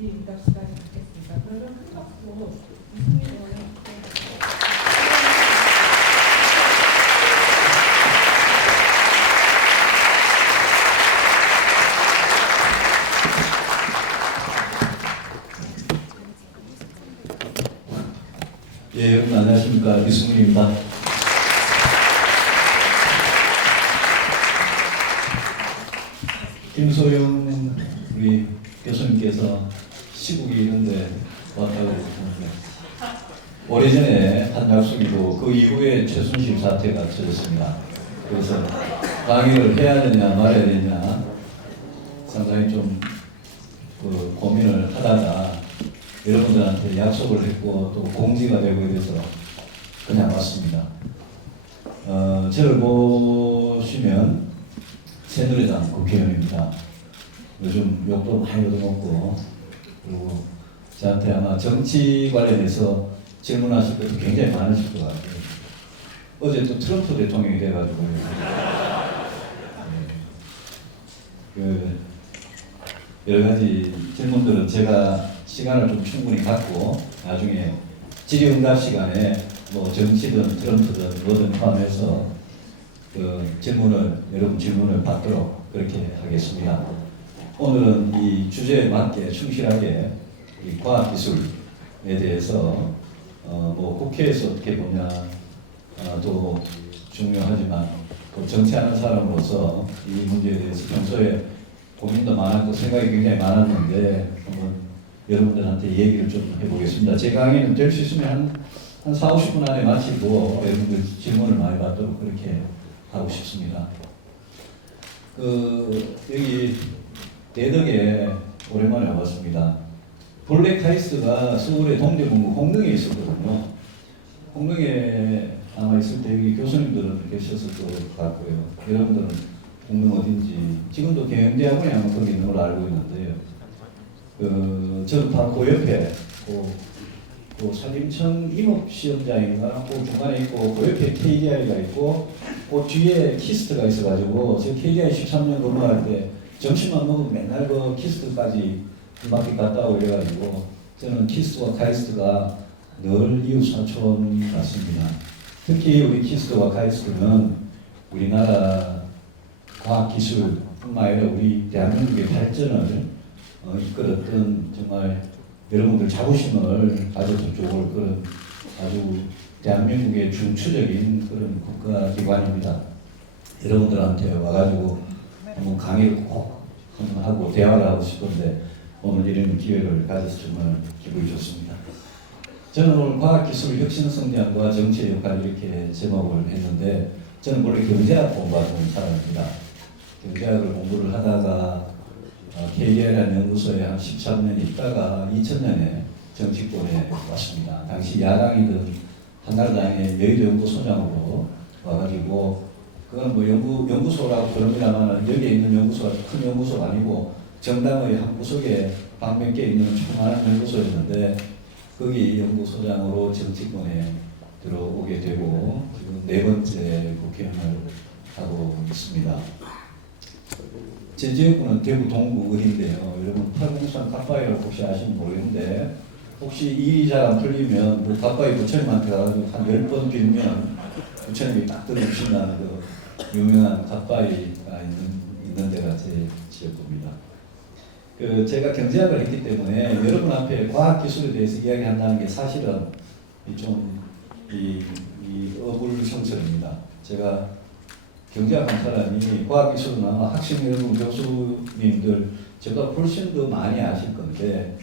질의응답 시간을 갖겠습니다. 그러면 큰 박수로 이승민 의원의 예, 여러분 안녕하십니까. 이승민입니다. 김소영 우리 교수님께서 시국이 이런데 왔다고 하는데 오래전에 한 약속이고 그 이후에 최순실 사태가 터졌습니다. 그래서 강의를 해야 되냐 말아야 되냐 상당히 좀 고민을 하다가 여러분들한테 약속을 했고 또 공지가 되고 이래서 그냥 왔습니다. 저를 보시면 새누리당 국회의원입니다. 요즘 욕도 많이 얻어먹고 그리고 저한테 아마 정치 관련해서 질문하실 것도 굉장히 많으실 것 같아요. 어제 또 트럼프 대통령이 돼가지고 여러 가지 질문들은 제가 시간을 좀 충분히 갖고 나중에 질의응답 시간에 뭐 정치든 트럼프든 뭐든 포함해서 여러분 질문을 받도록 그렇게 하겠습니다. 오늘은 이 주제에 맞게 충실하게 이 과학기술에 대해서 뭐 국회에서 어떻게 보냐 또 중요하지만 또 정치하는 사람으로서 이 문제에 대해서 평소에 고민도 많았고 생각이 굉장히 많았는데 한번 여러분들한테 얘기를 좀 해보겠습니다. 제 강의는 될 수 있으면 한 4, 50분 안에 마치고 여러분들 질문을 많이 받도록 그렇게 하고 싶습니다. 여기 대덕에 오랜만에 와봤습니다. 블랙하이스가 서울의 동대문구 홍릉에 있었거든요. 홍릉에 아마 있을 때 여기 교수님들은 계셨을 것 같고요. 여러분들은 홍릉 어딘지 지금도 경영대학원이 아마 거기 있는 걸로 알고 있는데요. 저는 바로 그 옆에 그 산림청 임업시험장인가 그 중간에 있고 그 옆에 KDI가 있고 그 뒤에 키스트가 있어가지고 저 KDI 13년 근무할 때 점심만 먹으면 맨날 그 키스트까지 한 바퀴 갔다 오고 이래가지고 저는 키스트와 카이스트가 늘 이웃사촌 같습니다. 특히 우리 키스트와 카이스트는 우리나라 과학기술뿐만 아니라 우리 대한민국의 발전을 이끌었던 정말 여러분들 자부심을 가져서 좋을 그런 아주 대한민국의 중추적인 그런 국가기관입니다. 여러분들한테 와가지고 한번 강의를 꼭 한번 하고 대화를 하고 싶은데 오늘 이런 기회를 가져서 정말 기분이 좋습니다. 저는 오늘 과학기술 혁신성장과 정치의 역할 이렇게 제목을 했는데 저는 원래 경제학 공부하는 사람입니다. 경제학을 공부를 하다가 KDI라는 연구소에 한 13년 있다가 2000년에 정치권에 왔습니다. 당시 야당이던 한나라당의 여의도 연구소장으로 와가지고 그건 뭐 연구소라고 그럽니다만 여기에 있는 연구소가 큰 연구소가 아니고 정당의 한 구석에 방 몇 개 있는 조그마한 연구소였는데 거기 연구소장으로 정치권에 들어오게 되고 지금 4번째 국회의원을 하고 있습니다. 제 지역구는 대구 동구 을인데요. 여러분 팔공산 갓바위를 혹시 아시는지 모르겠는데 혹시 일이 잘 안 풀리면 그 갓바위 부처님한테 가서 한 10번 빌면 부처님이 딱 들어주신다는 그 유명한 갓바위가 있는 데가 제 지역구입니다. 제가 경제학을 했기 때문에 여러분 앞에 과학기술에 대해서 이야기한다는 게 사실은 이 어불성설입니다. 제가 경제학한 사람이 과학기술이나 학생여러분 교수님들 저보다 훨씬 더 많이 아실 건데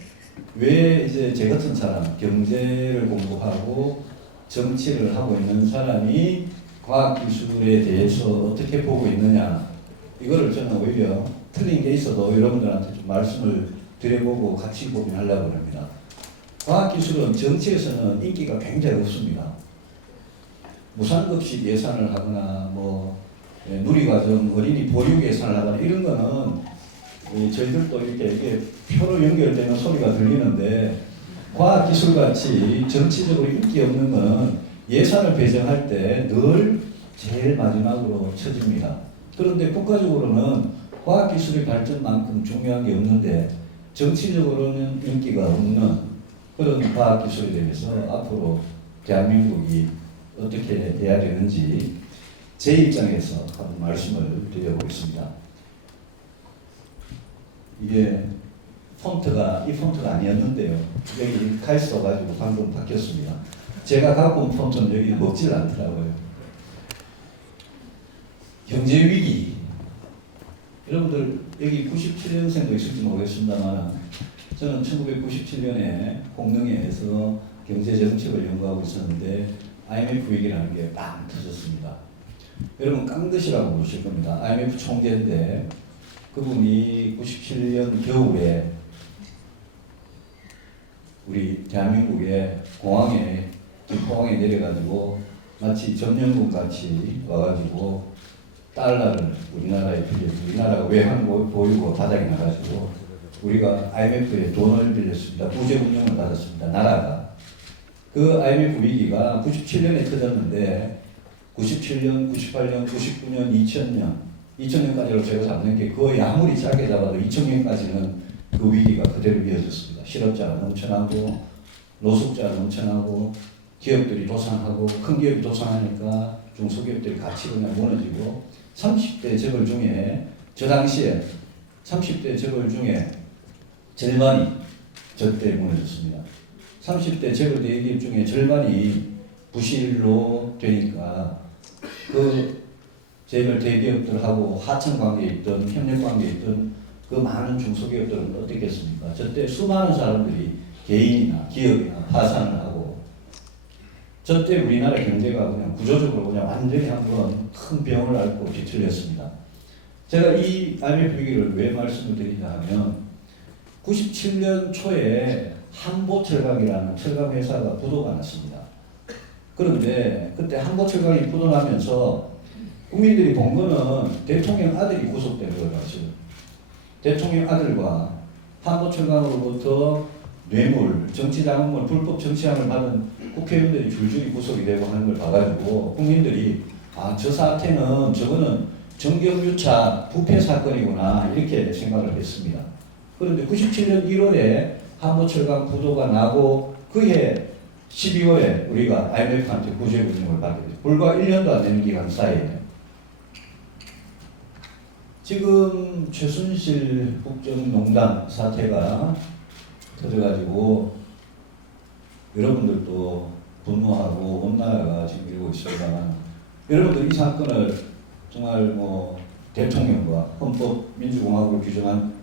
왜 이제 제 같은 사람 경제를 공부하고 정치를 하고 있는 사람이 과학기술에 대해서 어떻게 보고 있느냐 이거를 저는 오히려 틀린 게 있어도 여러분들한테 좀 말씀을 드려보고 같이 고민하려고 합니다. 과학기술은 정치에서는 인기가 굉장히 없습니다. 무상급식 예산을 하거나 누리과정 어린이 보육 예산을 하거나 이런 거는 저희들도 이게 표로 연결되는 소리가 들리는데 과학기술같이 정치적으로 인기 없는 거는 예산을 배정할 때 늘 제일 마지막으로 쳐집니다. 그런데 국가적으로는 과학기술의 발전만큼 중요한 게 없는데 정치적으로는 인기가 없는 그런 과학기술에 대해서 앞으로 대한민국이 어떻게 해야 되는지 제 입장에서 한번 말씀을 드려보겠습니다. 이게 이 폰트가 아니었는데요. 여기 카이스트 가지고 방금 바뀌었습니다. 제가 갖고 온 폰트는 여기 먹질 않더라고요. 경제위기. 여러분들 여기 97년생도 있을지 모르겠습니다만 저는 1997년에 공릉에서 경제정책을 연구하고 있었는데 IMF 위기라는 게 빵 터졌습니다. 여러분 깡듯이라고 보실 겁니다. IMF 총재인데 그분이 97년 겨울에 우리 대한민국의 공항에 김포항에 내려가지고 마치 점령군 같이 와가지고 달러를 우리나라에 빌려서 우리나라가 외환 보유고 바닥에 나가지고 우리가 IMF에 돈을 빌렸습니다. 부재 운용을 받았습니다. 나라가. 그 IMF 위기가 97년에 터졌는데 97년, 98년, 99년, 2000년까지로 제가 잡는 게 거의 아무리 짧게 잡아도 2000년까지는 그 위기가 그대로 이어졌습니다. 실업자가 넘쳐나고 노숙자가 넘쳐나고 기업들이 도산하고 큰 기업이 도산하니까 중소기업들이 같이 그냥 무너지고 30대 재벌 중에 저 당시에 30대 재벌 중에 절반이 저때 무너졌습니다. 30대 재벌 대기업 중에 절반이 부실로 되니까 그 재벌 대기업들하고 하청 관계에 있던 협력 관계에 있던 그 많은 중소기업들은 어떻겠습니까? 저때 수많은 사람들이 개인이나 기업이나 파산을 하고 저때 우리나라 경제가 그냥 구조적으로 그냥 완전히 한번 큰 병을 앓고 뒤틀렸습니다. 제가 이 IMF 위기를 왜 말씀을 드리냐 하면 97년 초에 한보철강이라는 철강 회사가 부도가 났습니다. 그런데 그때 한보철강이 부도나면서 국민들이 본 거는 대통령 아들이 구속된 걸 봤어요. 대통령 아들과 한보철강으로부터 뇌물, 정치자금을 불법 정치함을 받은 국회의원들이 줄줄이 구속이 되고 하는 걸 봐가지고 국민들이 저 사태는 저거는 정경유착 부패 사건이구나 이렇게 생각을 했습니다. 그런데 97년 1월에 한보철강 부도가 나고 그해 12월에 우리가 IMF한테 구제 운용을 받게 됐죠. 불과 1년도 안 되는 기간 사이에 지금 최순실 국정농단 사태가 터져가지고 여러분들도 분노하고 온 나라가 지금 이러고 있습니다만 여러분들 이 사건을 정말 대통령과 헌법민주공화국을 규정한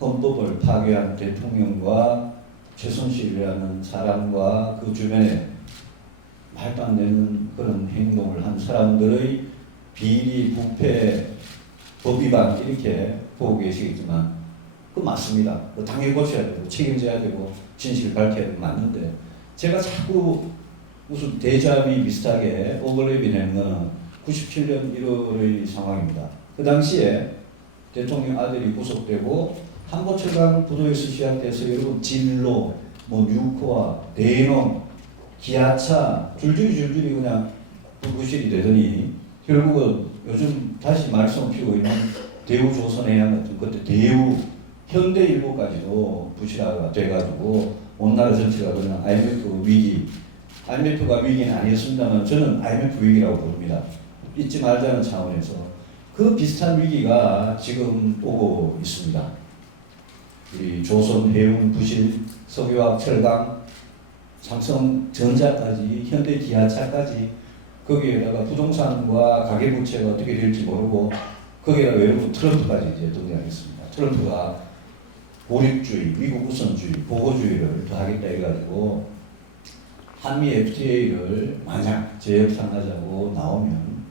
헌법을 파괴한 대통령과 최순실이라는 사람과 그 주변에 말도 안 되는 그런 행동을 한 사람들의 비리, 부패, 법위반 이렇게 보고 계시겠지만 그 맞습니다. 당연히 고쳐야 되고 책임져야 되고 진실을 밝혀야 되고 맞는데 제가 자꾸 무슨 데자비 비슷하게 오버랩이 되는 거는 97년 1월의 상황입니다. 그 당시에 대통령 아들이 구속되고 한보철강 부도에서 시작해서 여러분 진로, 뉴코아, 대농, 기아차 줄줄이 그냥 불구실이 되더니 결국은 요즘 다시 말썽 피우고 있는 대우조선해양 같은 그때 대우 현대일보까지도 부실화가 돼가지고 온 나라 전체가 그냥 IMF 위기, IMF가 위기는 아니었습니다만 저는 IMF 위기라고 부릅니다. 잊지 말자는 차원에서 그 비슷한 위기가 지금 오고 있습니다. 우리 조선 해운 부실, 석유화학 철강, 삼성전자까지 현대기아차까지 거기에다가 부동산과 가계부채가 어떻게 될지 모르고 거기에다가 여러분 트럼프까지 이제 등장했습니다. 트럼프가 고립주의, 미국 우선주의, 보호주의를 더하겠다 해가지고 한미 FTA를 만약 재협상하자고 나오면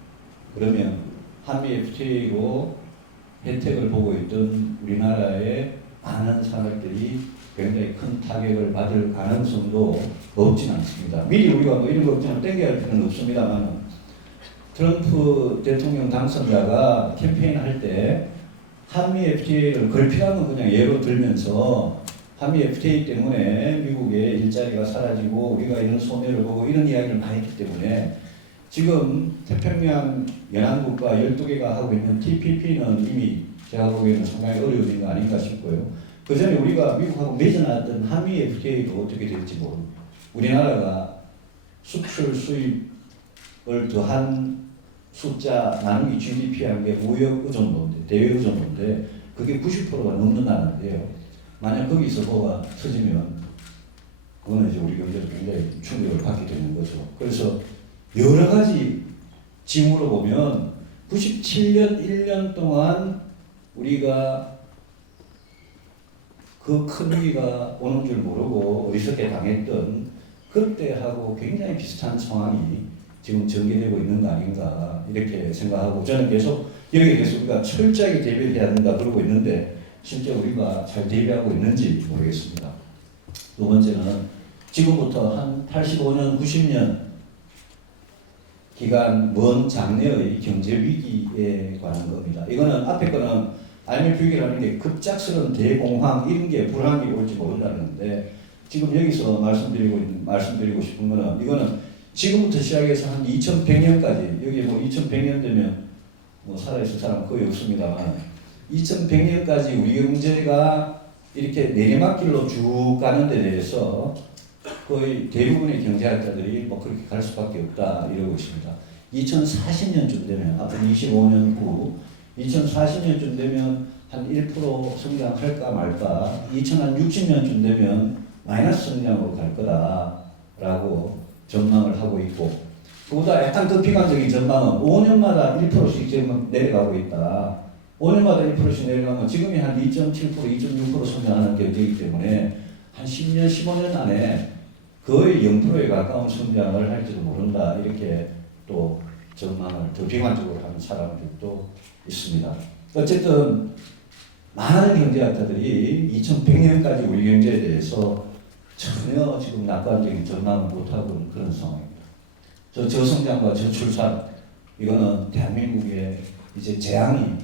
그러면 한미 FTA로 혜택을 보고 있던 우리나라의 많은 산업들이 굉장히 큰 타격을 받을 가능성도 없진 않습니다. 미리 우리가 이런 거 그냥 땡겨야 할 필요는 없습니다만 트럼프 대통령 당선자가 캠페인할 때 한미 FTA를 걸피라는 그냥 예로 들면서 한미 FTA 때문에 미국의 일자리가 사라지고 우리가 이런 손해를 보고 이런 이야기를 많이 했기 때문에 지금 태평양 연안국가 12개가 하고 있는 TPP는 이미 제가 보기에는 상당히 어려운 거 아닌가 싶고요. 그 전에 우리가 미국하고 맺어놨던 한미 FTA도 어떻게 될지 모릅니다. 우리나라가 수출 수입을 더한 숫자 나누기 GDP 한 게 무역 의존도인데, 대외 의존도인데 그게 90%가 넘는다는데요. 만약 거기서 뭐가 터지면 그거는 이제 우리 경제도 굉장히 충격을 받게 되는 거죠. 그래서 여러 가지 징후로 보면 97년 1년 동안 우리가 그 큰 위기가 오는 줄 모르고 어리석게 당했던 그때하고 굉장히 비슷한 상황이 지금 전개되고 있는 거 아닌가 이렇게 생각하고 저는 계속 여기에 대해서 우리가 철저하게 대비해야 된다 그러고 있는데 실제 우리가 잘 대비하고 있는지 모르겠습니다. 두 번째는 지금부터 한 85년, 90년 기간 먼 장래의 경제 위기에 관한 겁니다. 이거는 앞에 거는 IMF 위기라는 게 급작스러운 대공황 이런 게 불황이 올지 모른다는데 지금 여기서 말씀드리고 싶은 거는 이거는 지금부터 시작해서 한 2100년까지 여기 뭐 2100년 되면 뭐 살아있을 사람 거의 없습니다만 2100년까지 우리 경제가 이렇게 내리막길로 쭉 가는 데 대해서 거의 대부분의 경제학자들이 뭐 그렇게 갈 수밖에 없다 이러고 있습니다. 2040년쯤 되면 앞으로 25년 후 2040년쯤 되면 한 1% 성장할까 말까 2060년쯤 되면 마이너스 성장으로 갈 거다라고 전망을 하고 있고 그보다 약간 더 비관적인 전망은 5년마다 1%씩 지금 내려가고 있다. 5년마다 1%씩 내려가면 지금이 한 2.7%, 2.6% 성장하는 경제이기 때문에 한 10년, 15년 안에 거의 0%에 가까운 성장을 할지도 모른다. 이렇게 또 전망을 더 비관적으로 하는 사람들도 있습니다. 어쨌든 많은 경제학자들이 2100년까지 우리 경제에 대해서 전혀 지금 낙관적인 전망을 못하고 있는 그런 상황입니다. 저성장과 저출산 이거는 대한민국에 이제 재앙이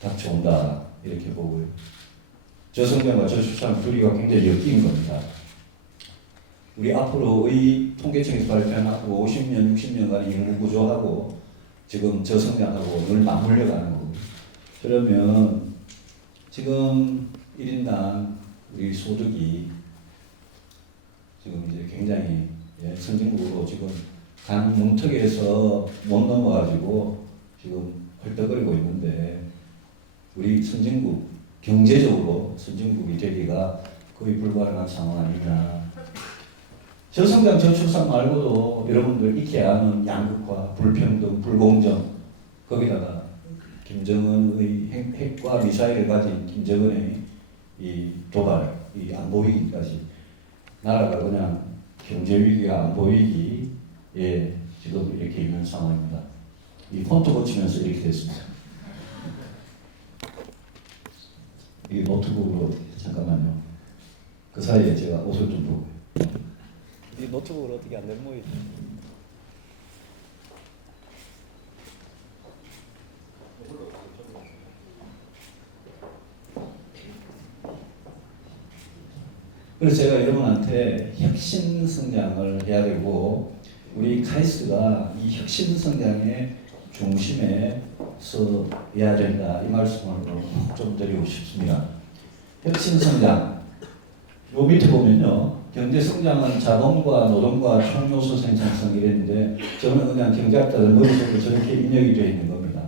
닥쳐온다 이렇게 보고요. 저성장과 저출산 둘이가 굉장히 엮인 겁니다. 우리 앞으로의 통계청에서 발표한 앞으로 50년, 60년간 인구 구조하고 지금 저성장하고 늘 맞물려 가는 거고. 그러면 지금 1인당 우리 소득이 지금 이제 굉장히 선진국으로 지금 간 문턱에서 못 넘어가지고 지금 헐떡거리고 있는데 우리 선진국 경제적으로 선진국이 되기가 거의 불가능한 상황 아니냐. 저성장 저출산 말고도 여러분들 익혀야 하는 양극화, 불평등, 불공정 거기다가 김정은의 핵과 미사일을 가진 김정은의 이 도발, 이 안보 위기까지 나라가 그냥 경제 위기가 안보 위기에 지금 이렇게 있는 상황입니다. 이 폰트 고치면서 이렇게 됐습니다. 이게 노트북으로 잠깐만요. 그 사이에 제가 옷을 좀 보고요. 이 노트북으로 어떻게 안 되는 모양이지? 그래서 제가 여러분한테 혁신 성장을 해야 되고 우리 카이스트가 이 혁신 성장의 중심에 서야 된다 이 말씀을 좀 드리고 싶습니다. 혁신 성장 요 밑에 보면요 경제 성장은 자본과 노동과 총요소 생산성 이랬는데 저는 그냥 경제학자들 머릿속에 저렇게 입력이 되어 있는 겁니다.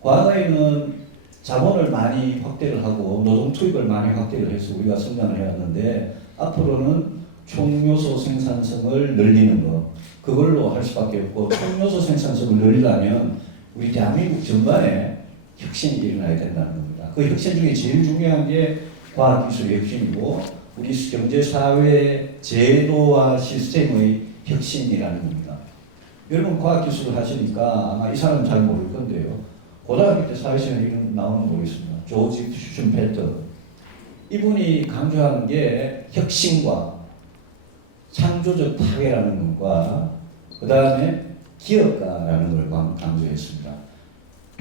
과거에는 자본을 많이 확대를 하고 노동 투입을 많이 확대를 해서 우리가 성장을 해왔는데 앞으로는 총요소 생산성을 늘리는 것 그걸로 할 수밖에 없고 총요소 생산성을 늘리려면 우리 대한민국 전반에 혁신이 일어나야 된다는 겁니다. 그 혁신 중에 제일 중요한 게 과학기술의 혁신이고 우리 경제사회 제도와 시스템의 혁신이라는 겁니다. 여러분 과학기술을 하시니까 아마 이 사람은 잘 모를 건데요. 고등학교 때 사회시간에 이런 나오는 거 있습니다. 조지 슈펜베르터 이분이 강조하는 게 혁신과 창조적 파괴라는 것과 그 다음에 기업가라는 걸 강조했습니다.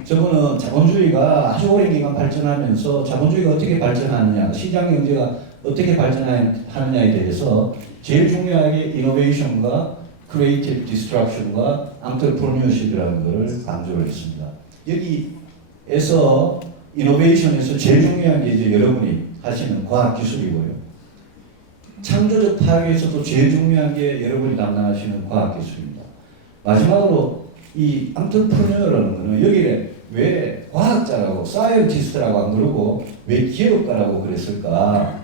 저분은 자본주의가 아주 오랜 기간 발전하면서 자본주의가 어떻게 발전하느냐, 시장 경제가 어떻게 발전하느냐에 대해서 제일 중요하게 이노베이션과 크리에이티브 디스트럭션과 안트레프레너십이라는 것을 강조를 했습니다. 여기에서 이노베이션에서 제일 중요한 게 이제 여러분이 하시는 과학기술이고요. 창조적 파괴에서도 제일 중요한 게 여러분이 담당하시는 과학기술입니다. 마지막으로 이 안트르프레너라는 거는 여기에 왜 과학자라고 사이언티스트라고 안 그러고 왜 기업가라고 그랬을까?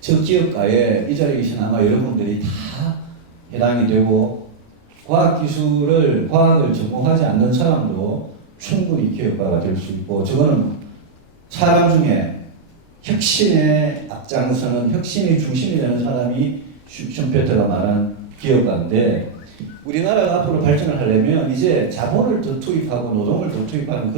저 기업가에 이 자리에 계신 아마 여러분들이 다 해당이 되고 과학을 전공하지 않는 사람도 충분히 기업가가 될 수 있고 저거는 사람 중에 혁신에 앞장서는 혁신의 중심이 되는 사람이 슈페트가 말한 기업가인데 우리나라가 앞으로 발전을 하려면 이제 자본을 더 투입하고 노동을 더 투입하는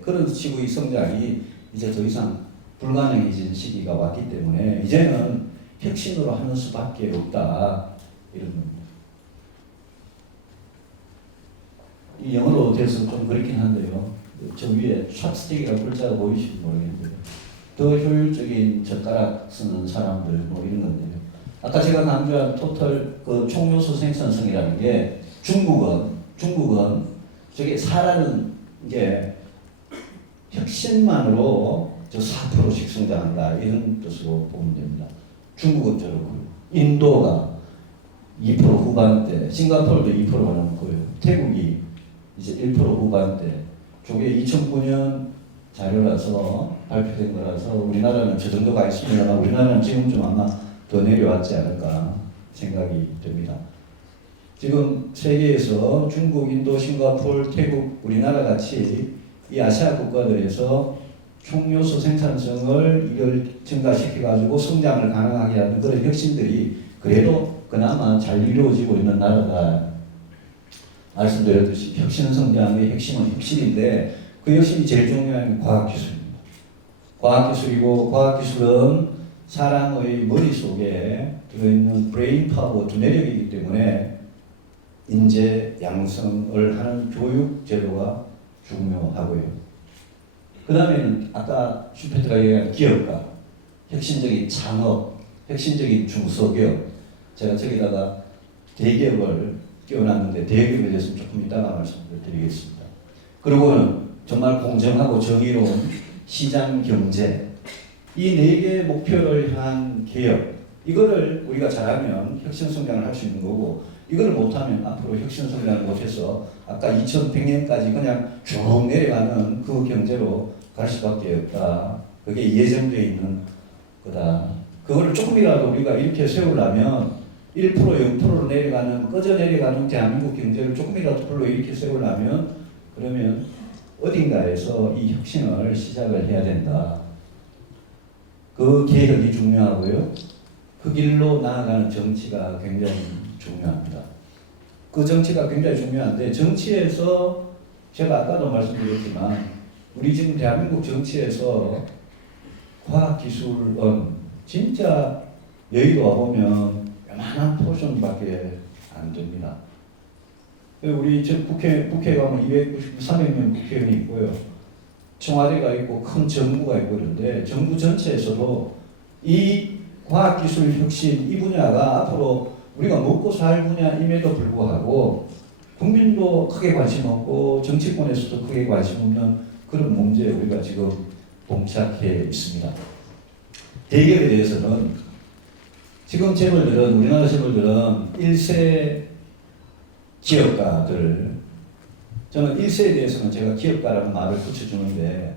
그런 식의 성장이 이제 더 이상 불가능해진 시기가 왔기 때문에 이제는 혁신으로 하는 수밖에 없다 이런 겁니다. 이 영어로 돼서 좀 그렇긴 한데요. 저 위에 찹스틱이라고 글자가 보이시는지 모르겠는데 더 효율적인 젓가락 쓰는 사람들 뭐 이런 건데요. 아까 제가 강조한 토탈 그 총요소 생산성이라는 게 중국은 저게 4라는 게 혁신만으로 저 4%씩 성장한다 이런 뜻으로 보면 됩니다. 중국은 저렇고요. 인도가 2% 후반대, 싱가포르도 2%가 넘고요. 태국이 이제 1% 후반대. 저게 2009년 자료라서 발표된 거라서 우리나라는 저 정도가 있습니다만 우리나라는 지금 좀 아마 더 내려왔지 않을까 생각이 됩니다. 지금 세계에서 중국, 인도, 싱가포르, 태국, 우리나라 같이 이 아시아 국가들에서 총요소 생산성을 이걸 증가시켜가지고 성장을 가능하게 하는 그런 혁신들이 그래도 그나마 잘 이루어지고 있는 나라가 말씀드렸듯이 혁신 성장의 핵심은 혁신인데 그 혁신이 제일 중요한 과학기술입니다. 과학기술이고 과학기술은 사람의 머릿속에 들어있는 브레인 파워 두뇌력이기 때문에 인재 양성을 하는 교육 제도가 중요하고요. 그 다음에는 아까 슈페트가 얘기한 기업가, 혁신적인 창업, 혁신적인 중소기업. 제가 저기다가 대기업을 끼워놨는데 대기업에 대해서 조금 이따가 말씀을 드리겠습니다. 그리고는 정말 공정하고 정의로운 시장 경제, 이 4개의 목표를 향한 개혁, 이거를 우리가 잘하면 혁신 성장을 할 수 있는 거고 이걸 못하면 앞으로 혁신 성장을 못해서 아까 2100년까지 그냥 쭉 내려가는 그 경제로 갈 수밖에 없다. 그게 예정되어 있는 거다. 그거를 조금이라도 우리가 이렇게 세우려면 1% 0%로 내려가는 꺼져 내려가는 대한민국 경제를 조금이라도 불러 이렇게 세우려면 그러면 어딘가에서 이 혁신을 시작을 해야 된다. 그 개혁이 중요하고요. 그 길로 나아가는 정치가 굉장히 중요합니다. 그 정치가 굉장히 중요한데 정치에서 제가 아까도 말씀드렸지만 우리 지금 대한민국 정치에서 과학기술은 진짜 여의도 와보면 요만한 포션밖에 안 됩니다. 우리 저 국회 가면 300명 국회의원이 있고요. 청와대가 있고 큰 정부가 있고 그런데 정부 전체에서도 이 과학기술 혁신 이 분야가 앞으로 우리가 먹고 살 분야임에도 불구하고 국민도 크게 관심 없고 정치권에서도 크게 관심 없는 그런 문제에 우리가 지금 봉착해 있습니다. 대기업에 대해서는 지금 재벌들은 우리나라 재벌들은 1세 기업가들 저는 1세에 대해서는 제가 기업가라는 말을 붙여주는데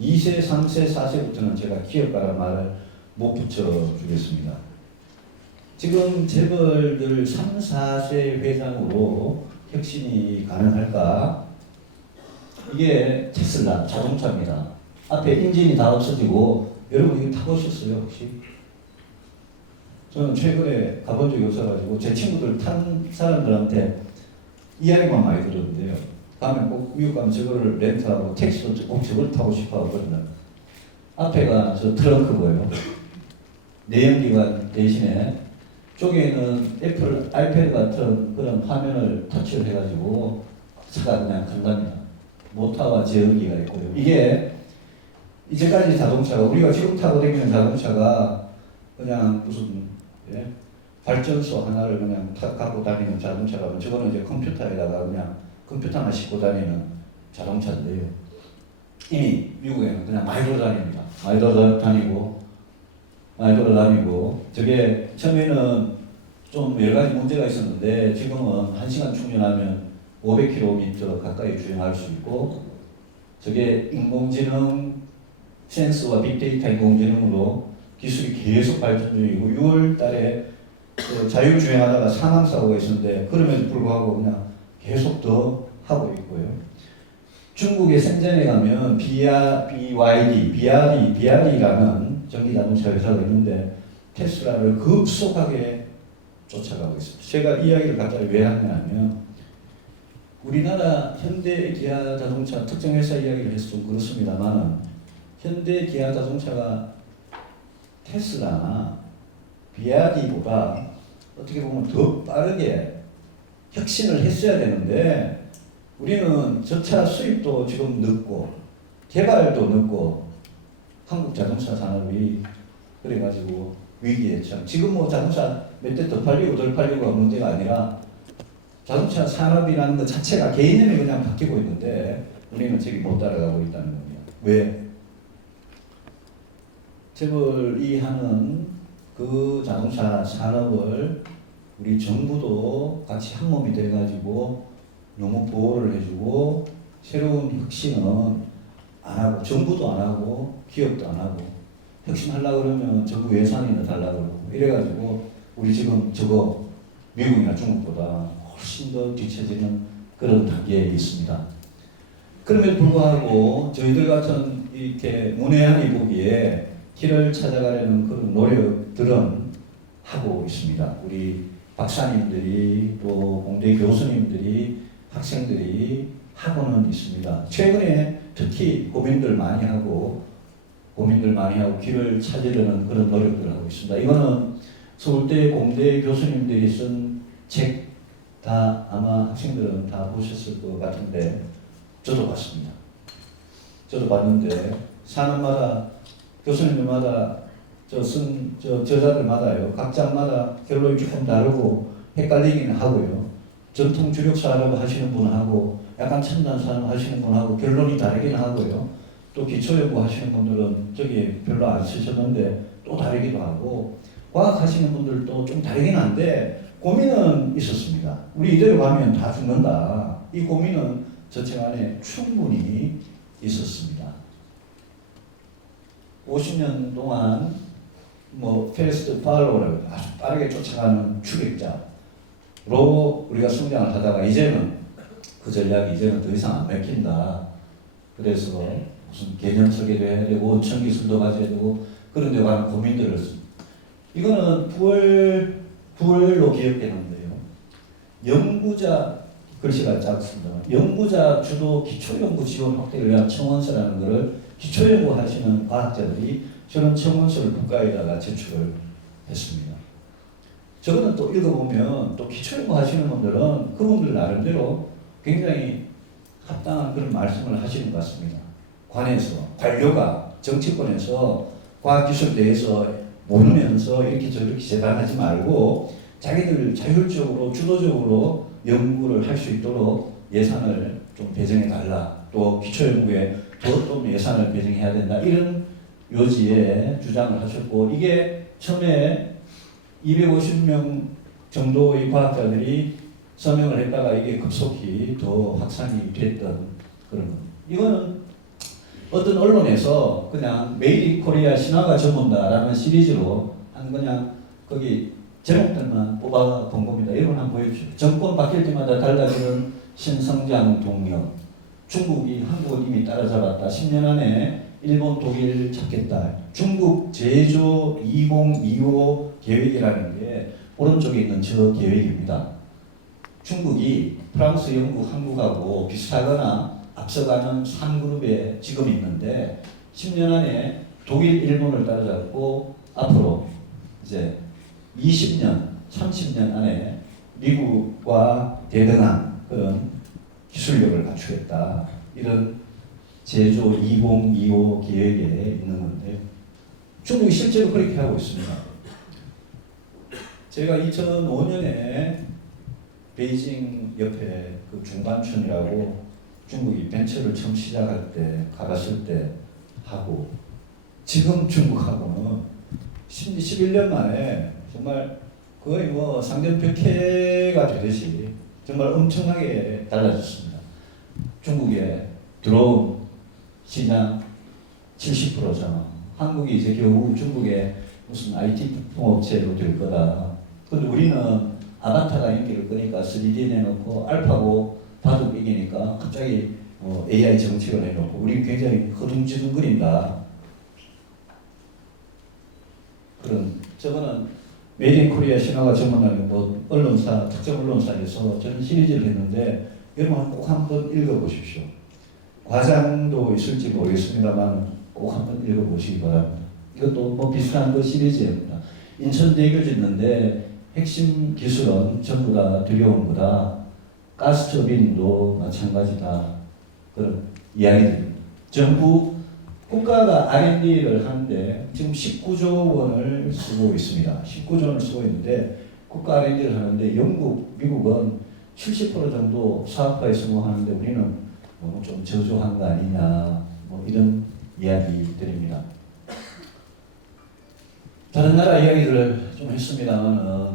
2세, 3세, 4세부터는 제가 기업가라는 말을 못 붙여주겠습니다. 지금 재벌들 3, 4세 회장으로 혁신이 가능할까? 이게 테슬라 자동차입니다. 앞에 인진이 다 없어지고 여러분 이거 타보셨어요 혹시? 저는 최근에 가본 적이 없어가지고 제 친구들 탄 사람들한테 이야기만 많이 들었는데요. 가면 꼭 미국 가면 저거를 렌트하고 택시도 꼭 저걸 타고 싶어 하거든요. 앞에가 저 트렁크고요. 내연기관 대신에 쪽에는 애플 아이패드 같은 그런 화면을 터치를 해가지고 차가 그냥 간답니다. 모터와 제어기가 있고요. 이게 이제까지 자동차가 우리가 지금 타고 다니는 자동차가 그냥 무슨 발전소 하나를 그냥 갖고 다니는 자동차라면 저거는 이제 컴퓨터에다가 그냥 컴퓨터만 싣고 다니는 자동차인데요. 이미 미국에는 그냥 많이 돌아다닙니다. 많이 돌아다니고 저게 처음에는 좀 여러 가지 문제가 있었는데 지금은 1시간 충전하면 500km 가까이 주행할 수 있고 저게 인공지능 센서와 빅데이터 인공지능으로 기술이 계속 발전 중이고 6월 달에 그 자율주행하다가 사망사고가 있었는데 그럼에도 불구하고 그냥 계속 더 하고 있고요. 중국의 생전에 가면 BYD라는 전기자동차 회사가 있는데 테슬라를 급속하게 쫓아가고 있습니다. 제가 이야기를 갑자기 왜 하냐면 우리나라 현대 기아 자동차 특정 회사 이야기를 해서 좀 그렇습니다만 현대 기아 자동차가 테슬라나 BYD보다 어떻게 보면 더 빠르게 혁신을 했어야 되는데 우리는 저차 수입도 지금 늦고 개발도 늦고 한국 자동차 산업이 그래가지고 위기에 처한 지금 뭐 자동차 몇 대 더 팔리고 덜 팔리고가 문제가 아니라 자동차 산업이라는 것 자체가 개념이 그냥 바뀌고 있는데 우리는 저기 못 따라가고 있다는 겁니다. 왜? 재벌이 하는 그 자동차 산업을 우리 정부도 같이 한 몸이 돼가지고 너무 보호를 해주고 새로운 혁신은 안 하고 정부도 안 하고 기업도 안 하고 혁신하려고 그러면 정부 예산이나 달라고 그러고 이래가지고 우리 지금 저거 미국이나 중국보다 훨씬 더 뒤처지는 그런 단계에 있습니다. 그럼에도 불구하고 저희들 같은 이렇게 문외한이 보기에 길을 찾아가려는 그런 노력들은 하고 있습니다. 우리 박사님들이 또 공대 교수님들이 학생들이 하고는 있습니다. 최근에 특히 고민들 많이 하고 길을 찾으려는 그런 노력들을 하고 있습니다. 이거는 서울대 공대 교수님들이 쓴 책 다 아마 학생들은 다 보셨을 것 같은데 저도 봤습니다. 저도 봤는데 사람마다 교수님들마다 쓴 저자들마다요 각자마다 결론이 조금 다르고 헷갈리기는 하고요. 전통 주력 산업 하시는 분하고 약간 첨단 산업 하시는 분하고 결론이 다르긴 하고요. 또 기초연구 하시는 분들은 저기 별로 안 쓰셨는데 또 다르기도 하고 과학 하시는 분들도 좀 다르긴 한데 고민은 있었습니다. 우리 이대로 가면 다 죽는다. 이 고민은 저 책 안에 충분히 있었습니다. 50년 동안 뭐 패스트 팔로우를 아주 빠르게 쫓아가는 추격자로 우리가 성장을 하다가 이제는 그 전략이 이제는 더 이상 안 맥힌다. 그래서 무슨 개념 설계도 해야 되고 원천 기술도 가져야 되고 그런 데 관한 고민들을 이거는 9월로 기억되는데요. 연구자 글씨가 작습니다. 연구자 주도 기초연구 지원 확대를 위한 청원서라는 것을 기초연구 하시는 과학자들이 저는 청원서를 국가에다가 제출을 했습니다. 저거는 또 읽어보면 또 기초연구 하시는 분들은 그분들 나름대로 굉장히 합당한 그런 말씀을 하시는 것 같습니다. 관에서, 관료가 정치권에서 과학기술에 대해서 모르면서 이렇게 저렇게 재단하지 말고 자기들 자율적으로 주도적으로 연구를 할 수 있도록 예산을 좀 배정해 달라. 또 기초연구에 더 좀 예산을 배정해야 된다. 이런 요지에 주장을 하셨고 이게 처음에 250명 정도의 과학자들이 서명을 했다가 이게 급속히 더 확산이 됐던 그런 겁니다. 이거는 어떤 언론에서 그냥 메이드 인 코리아 신화가 전문다라는 시리즈로 한 그냥 거기 제목들만 뽑아 본 겁니다. 이런 거 한번 보여주십시오. 정권 바뀔 때마다 달라지는 신성장 동력. 중국이 한국을 이미 따라잡았다. 10년 안에 일본, 독일 잡겠다. 중국 제조 2025 계획이라는 게 오른쪽에 있는 저 계획입니다. 중국이 프랑스, 영국, 한국하고 비슷하거나 앞서가는 3그룹에 지금 있는데 10년 안에 독일, 일본을 따라잡고 앞으로 이제 20년, 30년 안에 미국과 대등한 그런 기술력을 갖추겠다. 이런 제조 2025 계획에 있는 건데 중국이 실제로 그렇게 하고 있습니다. 제가 2005년에 베이징 옆에 그 중반촌이라고 중국이 벤처를 처음 시작할 때 가봤을 때 하고 지금 중국하고는 11년 만에 정말 거의 뭐 상전벽해가 되듯이 정말 엄청나게 달라졌습니다. 중국에 들어온 시장 70%잖아. 한국이 이제 겨우 중국의 무슨 IT 부품업체로 될 거다. 근데 우리는 아바타가 인기를 끄니까 3D 내놓고 알파고 바둑 이기니까 갑자기 AI 정책을 해놓고 우리 굉장히 허둥지둥거린다. 그런 저거는 메이드 인 코리아 신화가 전문하는 뭐 언론사 특정 언론사에서 저는 시리즈를 했는데 여러분 꼭 한번 읽어보십시오. 과장도 있을지 모르겠습니다만 꼭 한번 읽어보시기 바랍니다. 이것도 뭐 비슷한 그 시리즈입니다. 인천대교 짓는데 핵심 기술은 전부 다 들여온 거다. 가스터빈도 마찬가지다. 그런 이야기들입니다. 정부 국가가 R&D를 하는데 지금 19조 원을 쓰고 있습니다. 19조 원을 쓰고 있는데 국가 R&D를 하는데 영국, 미국은 70% 정도 사업화에 성공하는데 우리는 너무 좀 저조한 거 아니냐 뭐 이런 이야기들입니다. 다른 나라 이야기를 좀 했습니다만은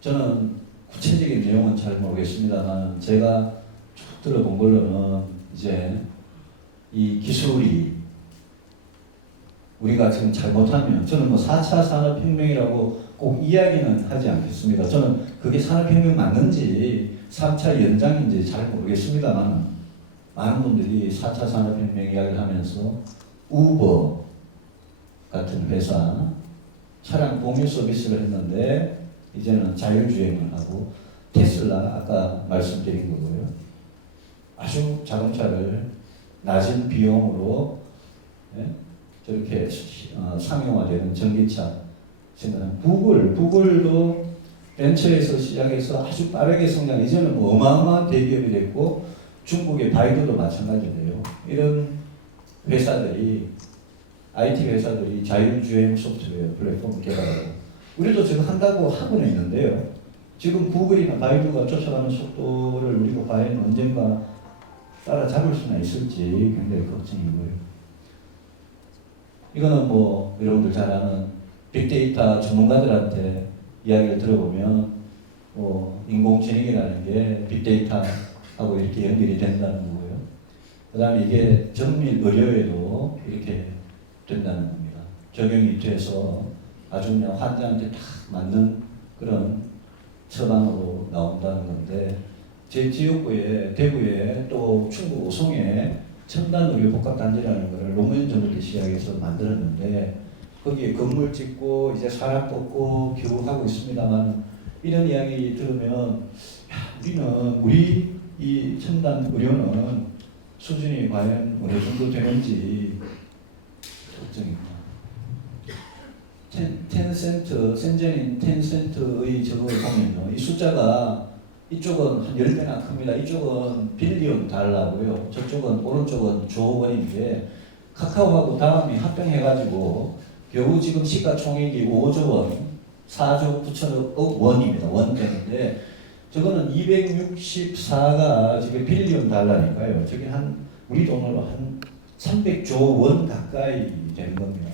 저는 구체적인 내용은 잘 모르겠습니다만 제가 쭉 들어본 걸로는 이제 이 기술이 우리가 지금 잘못하면 저는 뭐 4차 산업혁명이라고 꼭 이야기는 하지 않겠습니다. 저는 그게 산업혁명 맞는지 3차 연장인지 잘 모르겠습니다만 많은 분들이 4차 산업혁명 이야기를 하면서 우버 같은 회사 차량 공유 서비스를 했는데 이제는 자율주행을 하고 테슬라 아까 말씀드린 거고요. 아주 자동차를 낮은 비용으로 저렇게 상용화되는 전기차 생각하는 구글도 벤처에서 시작해서 아주 빠르게 성장, 이제는 뭐 어마어마한 대기업이 됐고 중국의 바이두도 마찬가지인데요. 이런 회사들이 IT 회사들이 자율주행 소프트웨어 플랫폼 개발하고 우리도 지금 한다고 하고는 있는데요. 지금 구글이나 바이두가 쫓아가는 속도를 우리가 과연 언젠가 따라잡을 수나 있을지 굉장히 걱정이고요. 이거는 뭐 여러분들 잘 아는 빅데이터 전문가들한테 이야기를 들어보면 인공지능이라는 게 빅데이터하고 이렇게 연결이 된다는 거고요. 그 다음에 이게 정밀 의료에도 이렇게 된다는 겁니다. 적용이 돼서 아주 그냥 환자한테 딱 맞는 그런 처방으로 나온다는 건데 제 지역구에 대구에 또 충북 오송에 첨단의료복합단지라는 것을 노무현 정부 때 시작해서 만들었는데 거기에 건물 짓고 이제 사람 뽑고 교육하고 있습니다만 이런 이야기 들으면 우리 이 첨단 의료는 수준이 과연 어느 정도 되는지 걱정입니다. 텐센트, 센전인 텐센트의 저걸 보면 이 숫자가 이쪽은 한 10배나 큽니다. 이쪽은 빌리언 달러고요. 저쪽은 오른쪽은 조 원인데 카카오하고 다음이 합병해가지고 겨우 지금 시가총액이 5조 원, 4조 9천억 원입니다. 원대인데 저거는 264가 지금 빌리언 달러니까요. 저게 한 우리 돈으로 한 300조 원 가까이 되는 겁니다.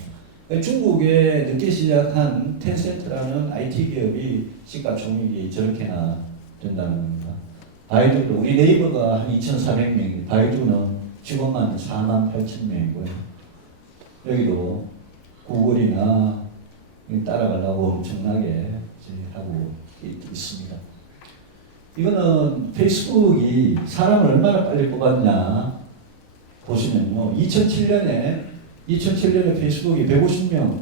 중국에 늦게 시작한 텐센트라는 IT 기업이 시가총액이 저렇게나 된다는 겁니다. 바이두도 우리 네이버가 한 2,400명, 바이두는 직원만 48,000명이고요. 여기도 구글이나 따라가려고 엄청나게 하고 있습니다. 이거는 페이스북이 사람을 얼마나 빨리 뽑았냐 보시면요. 2007년에 페이스북이 150명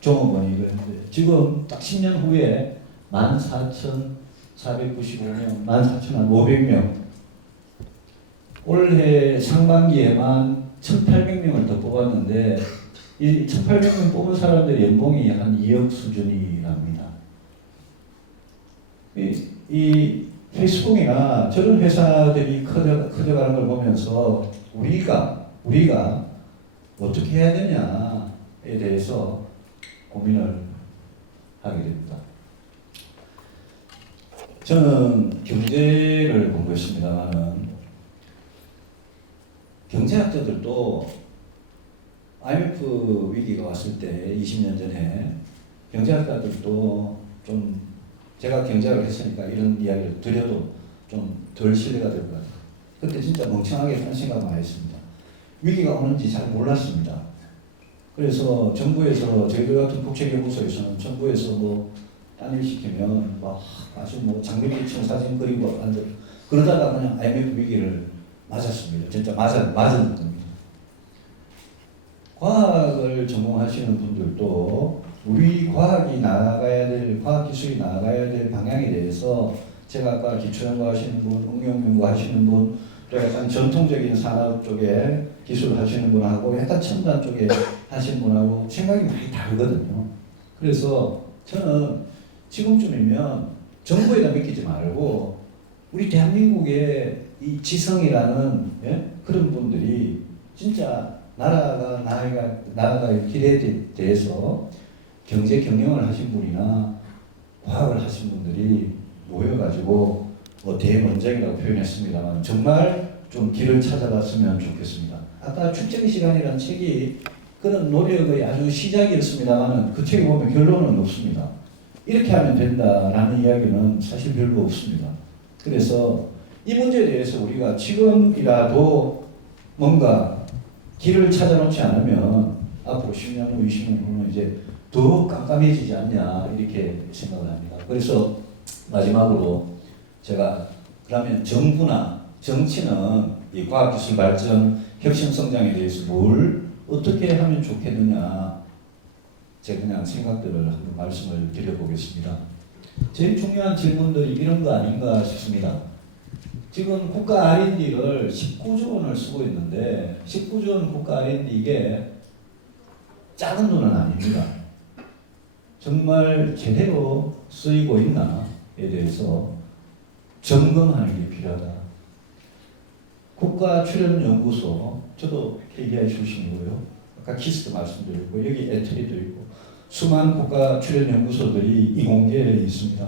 종업원이 그랬는데 지금 딱 10년 후에 14,495명, 14,500명. 올해 상반기에만 1,800명을 더 뽑았는데 이 1,800명 뽑은 사람들의 연봉이 한 2억 수준이랍니다. 이 페이스북이나 저런 회사들이 커져가는 걸 보면서 우리가 어떻게 해야 되냐에 대해서 고민을 하게 됩니다. 저는 경제를 공부했습니다만은 경제학자들도 IMF 위기가 왔을 때 20년 전에 경제학자들도 좀 제가 경제학을 했으니까 이런 이야기를 드려도 좀 덜 신뢰가 될 것 같아요. 그때 진짜 멍청하게 한 생각 많이 했습니다. 위기가 오는지 잘 몰랐습니다. 그래서 정부에서 저희들 같은 국책연구소에서는 정부에서 뭐 딴 일 시키면 막 아주 뭐 장밋빛은 사진 그리고 앉아 그러다가 그냥 IMF 위기를 맞았습니다. 진짜 맞은 겁니다. 과학을 전공하시는 분들도 우리 과학이 나아가야 될, 과학 기술이 나아가야 될 방향에 대해서 제가 아까 기초연구 하시는 분, 응용연구 하시는 분, 또 약간 전통적인 산업 쪽에 기술 하시는 분하고 약간 첨단 쪽에 하시는 분하고 생각이 많이 다르거든요. 그래서 저는 지금쯤이면 정부에다 맡기지 말고 우리 대한민국의 이 지성이라는 그런 분들이 진짜 나라가 나아갈 길에 대해서 경제 경영을 하신 분이나 과학을 하신 분들이 모여가지고 대원정이라고 표현했습니다만 정말 좀 길을 찾아갔으면 좋겠습니다. 아까 축제 시간이라는 책이 그런 노력의 아주 시작이었습니다만 그 책에 보면 결론은 없습니다. 이렇게 하면 된다라는 이야기는 사실 별로 없습니다. 그래서 이 문제에 대해서 우리가 지금이라도 뭔가 길을 찾아놓지 않으면 앞으로 10년 후, 20년 후는 이제 더 깜깜해지지 않냐 이렇게 생각을 합니다. 그래서 마지막으로 제가 그러면 정부나 정치는 이 과학기술 발전, 혁신 성장에 대해서 뭘 어떻게 하면 좋겠느냐 제 그냥 생각들을 한번 말씀을 드려보겠습니다. 제일 중요한 질문들이 이런 거 아닌가 싶습니다. 지금 국가 R&D를 19조 원을 쓰고 있는데 19조 원 국가 R&D 이게 작은 돈은 아닙니다. 정말 제대로 쓰이고 있나에 대해서 점검하는 게 필요하다. 국가출연연구소, 저도 KDI 출신이고요. 아까 키스도 말씀드렸고 여기 에트리도 있고 수많은 국가출연연구소들이 이 공개에 있습니다.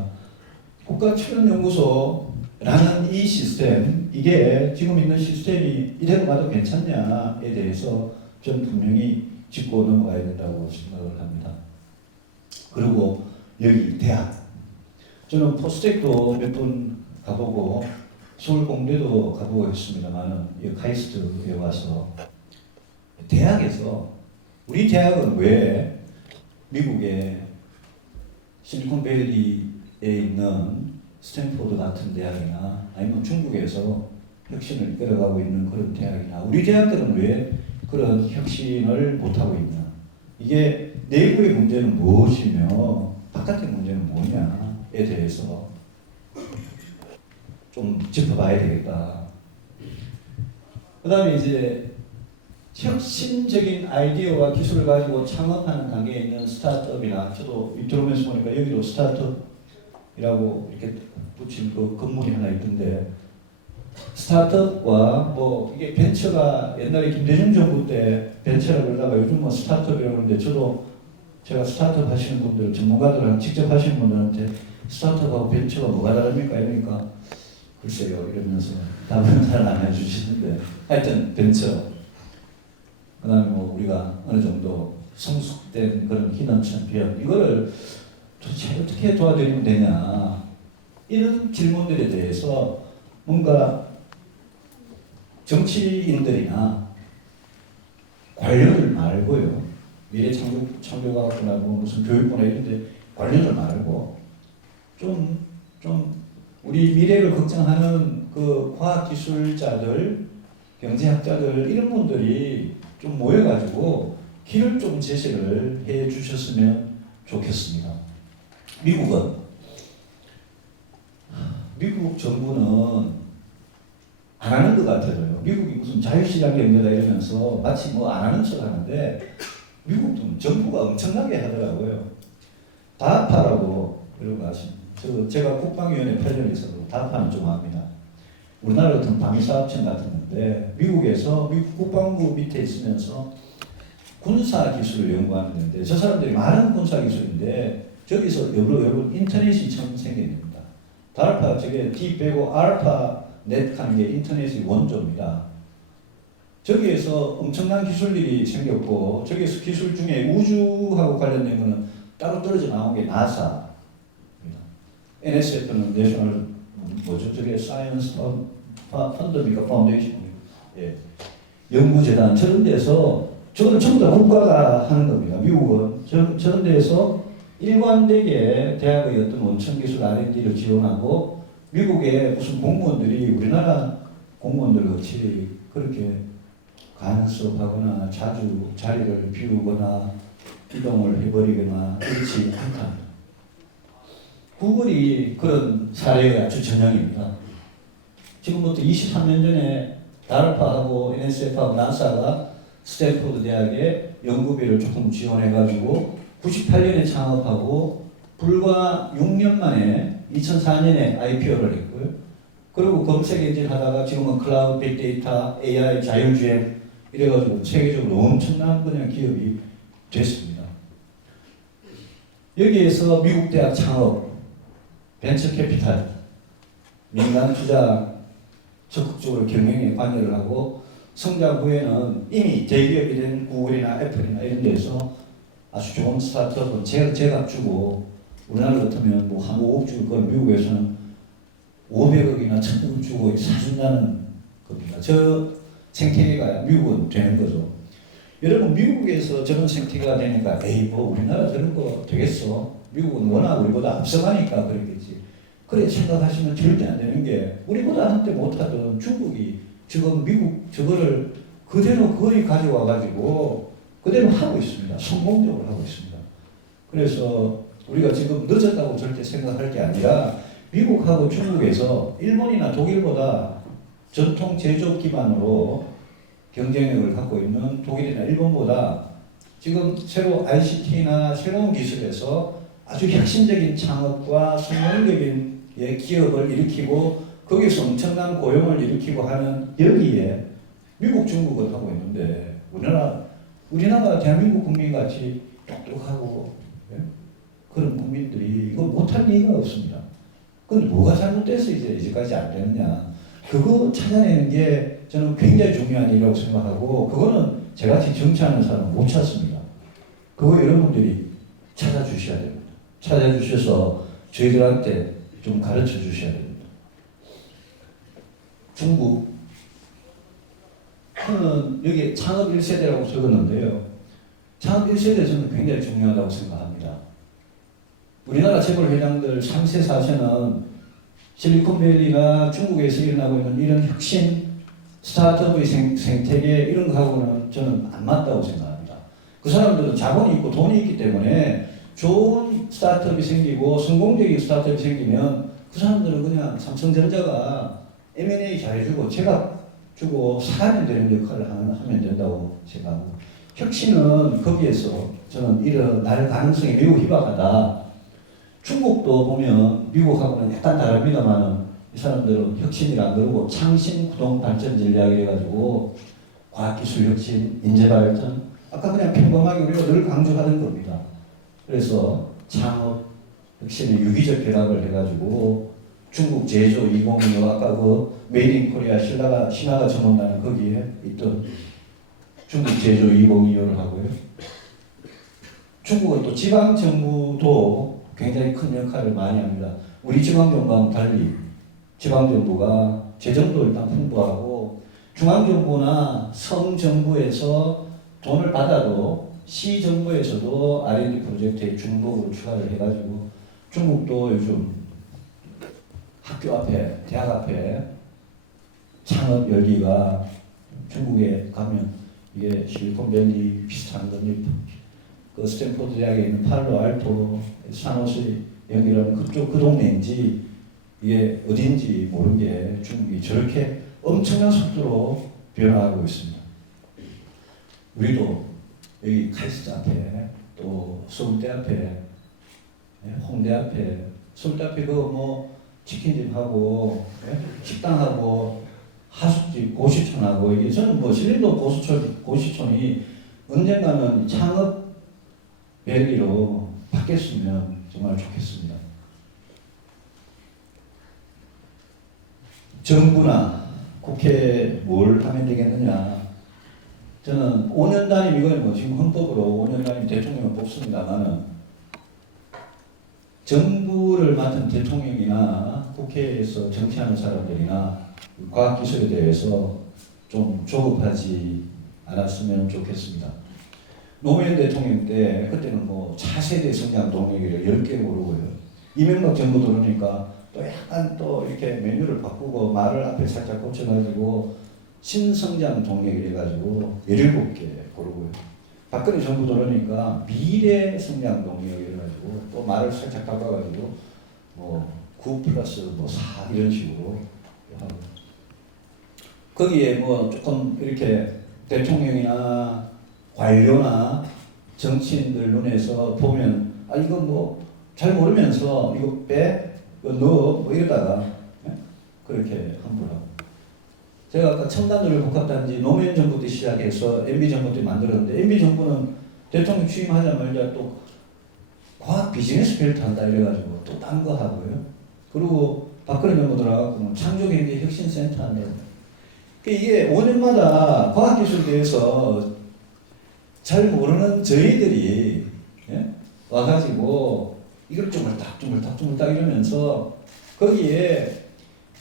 국가출연연구소라는 이 시스템, 이게 지금 있는 시스템이 이대로 가도 괜찮냐에 대해서 저는 분명히 짚고 넘어가야 된다고 생각을 합니다. 그리고 여기 대학, 저는 포스텍도 몇 번 가보고 서울공대도 가보고 했습니다만 카이스트에 와서 대학에서 우리 대학은 왜 미국의 실리콘밸리에 있는 스탠포드 같은 대학이나 아니면 중국에서 혁신을 이끌어가고 있는 그런 대학이나 우리 대학들은 왜 그런 혁신을 못하고 있냐. 이게 내부의 문제는 무엇이며 바깥의 문제는 뭐냐에 대해서 좀 짚어봐야 되겠다. 그 다음에 이제 혁신적인 아이디어와 기술을 가지고 창업하는 단계에 있는 스타트업이나 저도 들어오면서 보니까 여기도 스타트업이라고 이렇게 붙인 그 건물이 하나 있던데 스타트업과 뭐 이게 벤처가 옛날에 김대중 정부 때 벤처라고 그러다가 요즘 뭐 스타트업이라고 그러는데 저도 제가 스타트업 하시는 분들 전문가들랑 직접 하시는 분들한테 스타트업하고 벤처가 뭐가 다릅니까? 이러니까 글쎄요 이러면서 답은 잘 안 해주시는데 하여튼 벤처 그 다음에 뭐 우리가 어느 정도 성숙된 그런 희망 챔피언 이거를 도대체 어떻게 도와드리면 되냐 이런 질문들에 대해서 뭔가 정치인들이나 관료들 말고요 미래창조과학부나 뭐 무슨 교육부나 이런데 관료들 말고 좀 우리 미래를 걱정하는 그 과학기술자들 경제학자들 이런 분들이 좀 모여가지고 길을 좀 제시를 해 주셨으면 좋겠습니다. 미국 정부는 안 하는 것 같아요. 미국이 무슨 자유시장 경제다 이러면서 마치 뭐 안 하는 척 하는데 미국도 정부가 엄청나게 하더라고요. 다파라고 이러고 하십니다. 제가 국방위원회 8년에서도 다파는 좀 압니다. 우리나라 같은 방위사업청 같은 건데 미국에서 미국 국방부 밑에 있으면서 군사기술을 연구하는 데인데 저 사람들이 많은 군사기술인데 저기서 여러 인터넷이 처음 생깁니다. 달파 저게 D 빼고 알파 넷 하는 게 인터넷의 원조입니다. 저기에서 엄청난 기술들이 생겼고 저기에서 기술 중에 우주하고 관련된 거는 따로 떨어져 나온 게 나사입니다. NSF는 내셔널 뭐죠? 저게 사이언스 펀드입니까? 파운데이션. 예. 연구재단 저런 데서 저거는 전부 다 국가가 하는 겁니다. 미국은 저런 데서 일관되게 대학의 어떤 원천기술 R&D를 지원하고 미국의 무슨 공무원들이 우리나라 공무원들 같이 그렇게 간섭하거나 자주 자리를 비우거나 이동을 해버리거나 그렇지 않다. 구글이 그런 사례가 아주 전형입니다. 지금부터 23년 전에 달파하고 NSF하고 나사가 스탠포드 대학에 연구비를 조금 지원해가지고 98년에 창업하고 불과 6년 만에 2004년에 IPO를 했고요. 그리고 검색 엔진 하다가 지금은 클라우드, 빅데이터, AI, 자율주행 이래가지고 세계적으로 엄청난 그냥 기업이 됐습니다. 여기에서 미국 대학 창업, 벤처 캐피탈, 민간 투자 적극적으로 경영에 관여를 하고 성장 후에는 이미 대기업이 된 구글이나 애플이나 이런 데서 아주 좋은 스타트업은 제값 주고 우리나라 같으면 뭐 한 5억 줄 걸 미국에서는 500억이나 1000억 주고 사준다는 겁니다. 저 생태계가 미국은 되는 거죠. 여러분 미국에서 저런 생태계가 되니까 에이 뭐 우리나라 저런 거 되겠어. 미국은 워낙 우리보다 앞서가니까 그랬겠지. 그래 생각하시면 절대 안 되는 게 우리보다 한때 못하던 중국이 지금 미국 저거를 그대로 거의 가져와 가지고 그대로 하고 있습니다. 성공적으로 하고 있습니다. 그래서 우리가 지금 늦었다고 절대 생각할 게 아니라 미국하고 중국에서 일본이나 독일보다 전통 제조업 기반으로 경쟁력을 갖고 있는 독일이나 일본보다 지금 새로 ICT나 새로운 기술에서 아주 혁신적인 창업과 성공적인 기업을 일으키고 거기서 엄청난 고용을 일으키고 하는 여기에 미국, 중국을 하고 있는데 우리나라 대한민국 국민같이 똑똑하고 그런 국민들이 이거 못할 리가 없습니다. 그건 뭐가 잘못돼서 이제까지 안 되느냐. 그거 찾아내는 게 저는 굉장히 중요한 일이라고 생각하고 그거는 저같이 정치하는 사람은 못 찾습니다. 그거 여러분들이 찾아주셔야 됩니다. 찾아주셔서 저희들한테 좀 가르쳐 주셔야 됩니다. 중국 저는 여기 창업 1세대라고 적었는데요. 창업 1세대 저는 굉장히 중요하다고 생각합니다. 우리나라 재벌 회장들 3세, 4세는 실리콘밸리나 중국에서 일어나고 있는 이런 혁신 스타트업의 생태계 이런 거하고는 저는 안 맞다고 생각합니다. 그 사람들은 자본이 있고 돈이 있기 때문에 좋은 스타트업이 생기고 성공적인 스타트업이 생기면 그 사람들은 그냥 삼성전자가 M&A 잘해주고 제가 주고 사면 되는 역할을 하면 된다고 생각하고 혁신은 거기에서 저는 일어날 가능성이 매우 희박하다. 중국도 보면 미국하고는 약간 다릅니다만은 이 사람들은 혁신이라 안 그러고 창신 구동 발전 전략 이래가지고 과학기술 혁신, 인재 발전 아까 그냥 평범하게 우리가 늘 강조하는 겁니다. 그래서 창업 혁신의 유기적 결합을 해가지고 중국 제조 2025 아까 그 메이드 인 코리아 신화가 전문다는 거기에 있던 중국 제조 2025를 하고요. 중국은 또 지방 정부도 굉장히 큰 역할을 많이 합니다. 우리 지방정부와는 달리 지방정부가 재정도 일단 풍부하고 중앙정부나 성정부에서 돈을 받아도 시정부에서도 R&D 프로젝트에 중복으로 추가를 해가지고 중국도 요즘 학교 앞에, 대학 앞에 창업 열기가 중국에 가면 이게 실리콘밸리 비슷한 겁니다. 그 스탠포드 대학에 있는 팔로 알토, 산호세 연결하는 그쪽 그 동네인지 이게 어딘지 모르는 게 중국이 저렇게 엄청난 속도로 변화하고 있습니다. 우리도 여기 카이스트 앞에 또 서울대 앞에 홍대 앞에 서울대 앞에 그 뭐 치킨집하고 식당하고 하숙집 고시촌하고 이게 저는 뭐 신림도 고시촌이 언젠가는 창업 밸리로 바뀌었으면 정말 좋겠습니다. 정부나 국회에 뭘 하면 되겠느냐. 저는 5년 단임 이거는 뭐 지금 헌법으로 5년 단임 대통령을 뽑습니다만은 정부를 맡은 대통령이나 국회에서 정치하는 사람들이나 과학기술에 대해서 좀 조급하지 않았으면 좋겠습니다. 노무현 대통령 때 그때는 뭐 차세대 성장 동력을 10개 모르고요. 이명박 정부 들어오니까 또 약간 또 이렇게 메뉴를 바꾸고 말을 앞에 살짝 고쳐가지고 신성장 동력이 해가지고 17개 고르고요. 박근혜 정부 들어오니까 미래 성장 동력 이래가지고 또 말을 살짝 바꿔가지고 뭐 9 플러스 뭐 4 이런 식으로 하고 거기에 뭐 조금 이렇게 대통령이나 관료나 정치인들 눈에서 보면 아 이거 뭐 잘 모르면서 이거 빼 이거 넣어 뭐 이러다가 그렇게 함부로 하고 제가 아까 첨단노래 복합단지 노무현 정부 때 시작해서 MB 정부 때 만들었는데 MB 정부는 대통령 취임하자마자 또 과학 비즈니스 벨트 한다 이래가지고 또 딴 거 하고요. 그리고 박근혜 정부 들어가고 뭐 창조경제 혁신센터 한다. 이게 5년마다 과학기술대에서 잘 모르는 저희들이 와가지고 이걸 주물딱 이러면서 거기에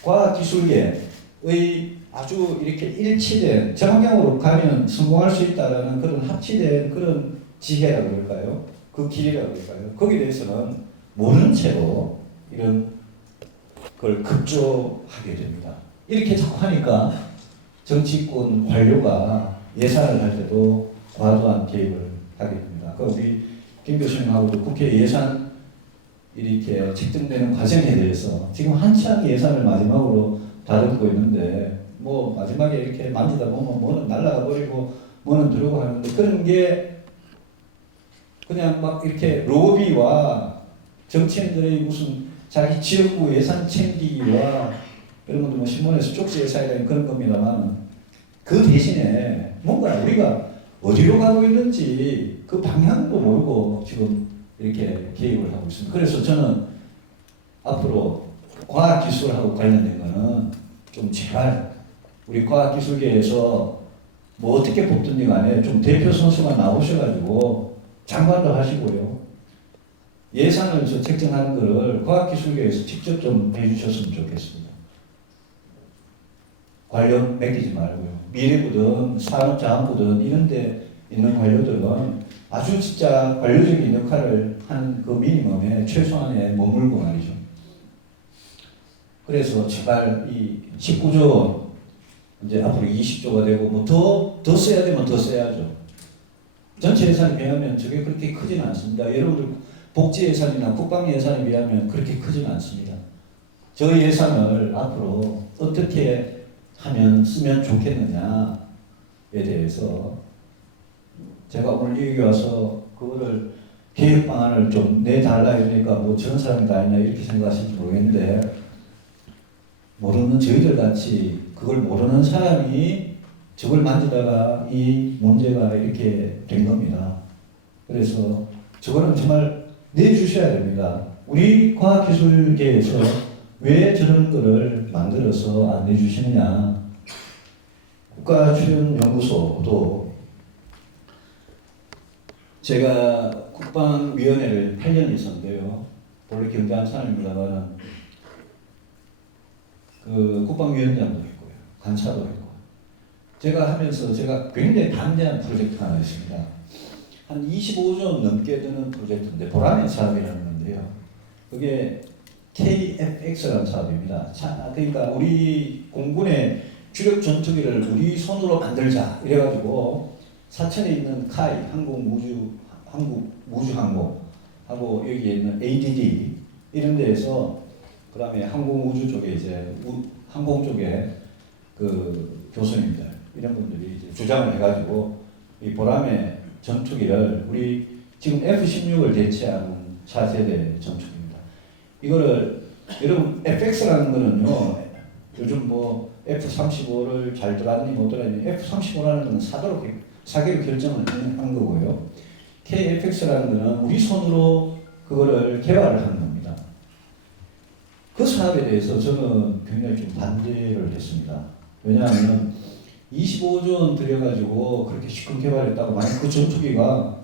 과학기술계의 아주 이렇게 일치된 정방향으로 가면 성공할 수 있다라는 그런 합치된 그런 지혜라고 그럴까요? 그 길이라고 그럴까요? 거기에 대해서는 모르는 채로 이런 걸 급조하게 됩니다. 이렇게 자꾸 하니까 정치권 관료가 예산을 할 때도 과도한 개입을 하게 됩니다. 우리 김 교수님하고도 국회 예산 이렇게 책정되는 과정에 대해서 지금 한참 예산을 마지막으로 다루고 있는데 뭐 마지막에 이렇게 만지다 보면 뭐는 날아가 버리고 뭐는 들어오고 하는데 그런 게 그냥 막 이렇게 로비와 정치인들의 무슨 자기 지역구 예산 챙기기와 이런 것도 뭐 신문에서 쪽지 예산이라는 그런 겁니다만 그 대신에 뭔가 우리가 어디로 가고 있는지 그 방향도 모르고 지금 이렇게 개입을 하고 있습니다. 그래서 저는 앞으로 과학기술하고 관련된 거는 좀 제발 우리 과학기술계에서 뭐 어떻게 뽑든지 간에 좀 대표 선수가 나오셔가지고 장관도 하시고요. 예산을 책정하는 거를 과학기술계에서 직접 좀 해주셨으면 좋겠습니다. 관련 맡기지 말고요. 미래부든 산업자원부든 이런 데 있는 관료들은 아주 진짜 관료적인 역할을 한 그 미니멈에 최소한에 머물고 말이죠. 그래서 제발 이 19조 이제 앞으로 20조가 되고 뭐 더 써야 되면 더 써야죠. 전체 예산에 비하면 저게 그렇게 크지는 않습니다. 여러분들 복지 예산이나 국방 예산에 비하면 그렇게 크지는 않습니다. 저 예산을 앞으로 어떻게 하면 쓰면 좋겠느냐에 대해서 제가 오늘 여기 와서 그거를 개혁 방안을 좀 내달라 이러니까 뭐 저런 사람이 다 있냐 이렇게 생각하실지 모르겠는데 모르는 저희들 같이 그걸 모르는 사람이 저걸 만지다가 이 문제가 이렇게 된 겁니다. 그래서 저거는 정말 내주셔야 됩니다. 우리 과학기술계에서 왜 저런 거를 만들어서 안 내주시느냐. 국가출연연구소도 제가 국방위원회를 8년 있었는데요. 원래 경제한 사람입니다만 그 국방위원장도 했고요. 간사도 했고. 제가 하면서 제가 굉장히 담대한 프로젝트 하나 있습니다. 한 25조 넘게 드는 프로젝트인데 보라매 사업이라는 건데요. 그게 KFX라는 사업입니다. 그러니까 우리 공군의 주력 전투기를 우리 손으로 만들자 이래가지고 사천에 있는 카이 한국무주항공하고 여기에 있는 ADD 이런 데에서 그다음에 항공우주 쪽에 이제 항공 쪽에 그 교수님들 이런 분들이 이제 주장을 해가지고 이 보라매 전투기를 우리 지금 F-16을 대체하는 차세대 전투기입니다. 이거를 여러분 FX라는 거는요 요즘 뭐 F-35를 잘 들었니 못 들었니 F-35라는 거는 사기로 결정을 한 거고요. KFX라는 거는 우리 손으로 그거를 개발을 한 겁니다. 그 사업에 대해서 저는 굉장히 좀 반대를 했습니다. 왜냐하면 25조 원 들여가지고 그렇게 시큰 개발했다고 만약 그 전투기가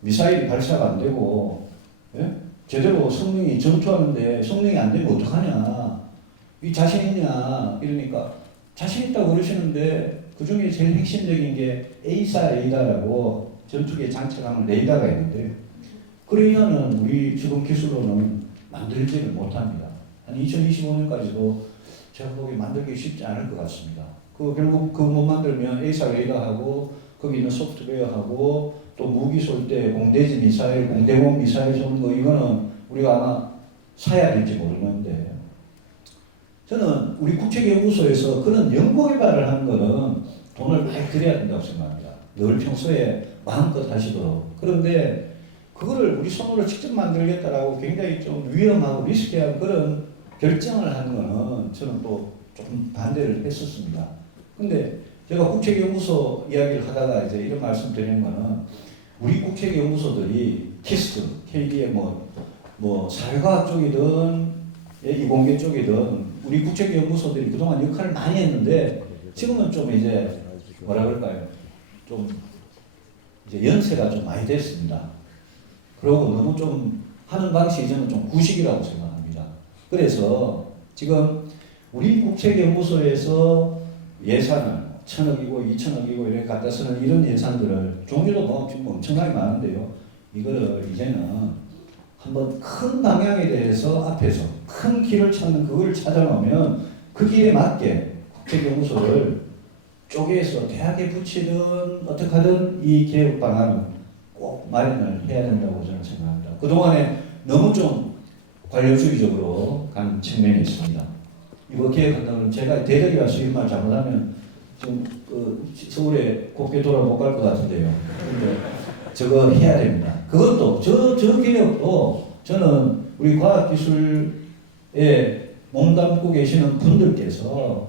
미사일이 발사가 안 되고 예? 제대로 성능이 전투하는데 성능이 안 되면 어떡하냐 이 자신 있냐 이러니까 자신 있다고 그러시는데 그 중에 제일 핵심적인 게 A사 레이더라고 전투기에 장착하는 레이더가 있는데 그 레이더는 우리 지금 기술로는 만들지를 못합니다. 한 2025년까지도 제가 보기에 만들기 쉽지 않을 것 같습니다. 그 결국 그 못 만들면 A사 레이더하고 거기 있는 소프트웨어하고 또 무기 쏠 때 공대지 미사일, 공대공 미사일 쏘는 거 이거는 우리가 아마 사야 될지 모르는데 저는 우리 국책연구소에서 그런 연구 개발을 하는 거는 돈을 많이 들여야 된다고 생각합니다. 늘 평소에 마음껏 하시도록. 그런데 그거를 우리 손으로 직접 만들겠다라고 굉장히 좀 위험하고 리스키한 그런 결정을 하는 거는 저는 또 조금 반대를 했었습니다. 근데 제가 국책연구소 이야기를 하다가 이제 이런 말씀 드리는 거는 우리 국책연구소들이 키스트, KD의 뭐 사회과학 쪽이든 이공계 쪽이든 우리 국책연구소들이 그동안 역할을 많이 했는데 지금은 좀 이제 뭐라 그럴까요? 좀 이제 연세가 좀 많이 됐습니다. 그리고 너무 좀 하는 방식이 저는 좀 구식이라고 생각합니다. 그래서 지금 우리 국책연구소에서 예산을 1,000억이고 2,000억이고 이렇게 갖다 쓰는 이런 예산들을 종류도 뭐 지금 엄청나게 많은데요. 이거를 이제는 한번 큰 방향에 대해서 앞에서 큰 길을 찾는 그걸 찾아놓으면 그 길에 맞게 국책연구소를 쪼개서 대학에 붙이든 어떻게 하든 이 개혁 방안은 꼭 마련을 해야 된다고 저는 생각합니다. 그동안에 너무 좀 관료주의적으로 가는 측면이 있습니다. 이거 개혁한다면 제가 대덕이 와서 이 말 잘못하면 좀 서울에 곱게 돌아 못 갈 것 같은데요. 근데 저거 해야 됩니다. 그것도 저 개혁도 저는 우리 과학기술에 몸담고 계시는 분들께서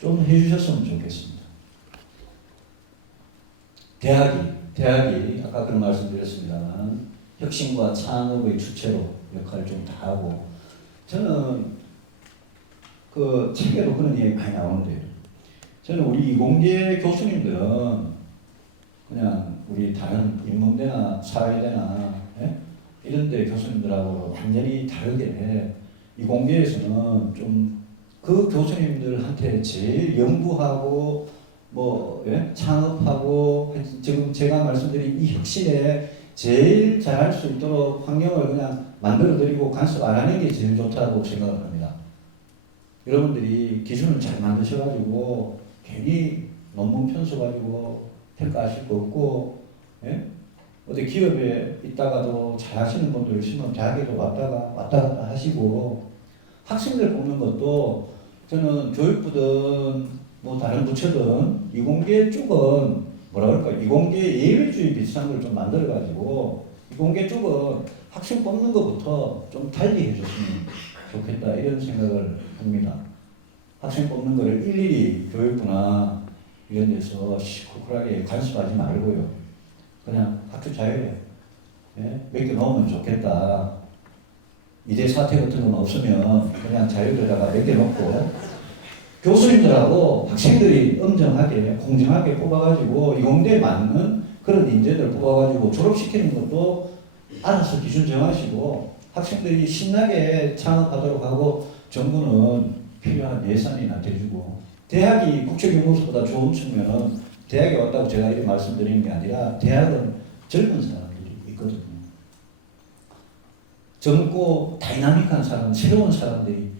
좀 해주셨으면 좋겠습니다. 대학이 아까 그런 말씀드렸습니다만 혁신과 창업의 주체로 역할을 좀 다 하고 저는 그 책에도 그런 얘기 많이 나오는데요. 저는 우리 이공계 교수님들은 그냥 우리 다른 인문대나 사회대나 이런 데 교수님들하고 완전히 다르게 이공계에서는 좀 그 교수님들한테 제일 연구하고 창업하고 지금 제가 말씀드린 이 혁신에 제일 잘할 수 있도록 환경을 그냥 만들어드리고 간섭 안 하는 게 제일 좋다고 생각을 합니다. 여러분들이 기준을 잘 만드셔가지고 괜히 논문 펴서 가지고 평가하실 거 없고 어디 기업에 있다가도 잘 하시는 분들 있으면 대학에도 왔다 갔다 하시고 학생들 뽑는 것도 저는 교육부든 뭐 다른 부처든 이공계 쪽은 뭐라 그럴까 이공계 예외주의 비슷한 걸 좀 만들어 가지고 이공계 쪽은 학생 뽑는 것부터 좀 달리 해줬으면 좋겠다 이런 생각을 합니다. 학생 뽑는 거를 일일이 교육부나 이런 데서 시끌하게 간섭하지 말고요. 그냥 학교 자율에 몇 개 넣으면 좋겠다. 이대 사태 같은 건 없으면 그냥 자율에다가 몇 개 넣고 교수님들하고 학생들이 엄정하게 공정하게 뽑아가지고 이공대에 맞는 그런 인재들 뽑아가지고 졸업시키는 것도 알아서 기준 정하시고 학생들이 신나게 창업하도록 하고 정부는 필요한 예산이나 대주고 대학이 국책연구소보다 좋은 측면은 대학에 왔다고 제가 이렇게 말씀드리는 게 아니라 대학은 젊은 사람들이 있거든요. 젊고 다이나믹한 사람, 새로운 사람들이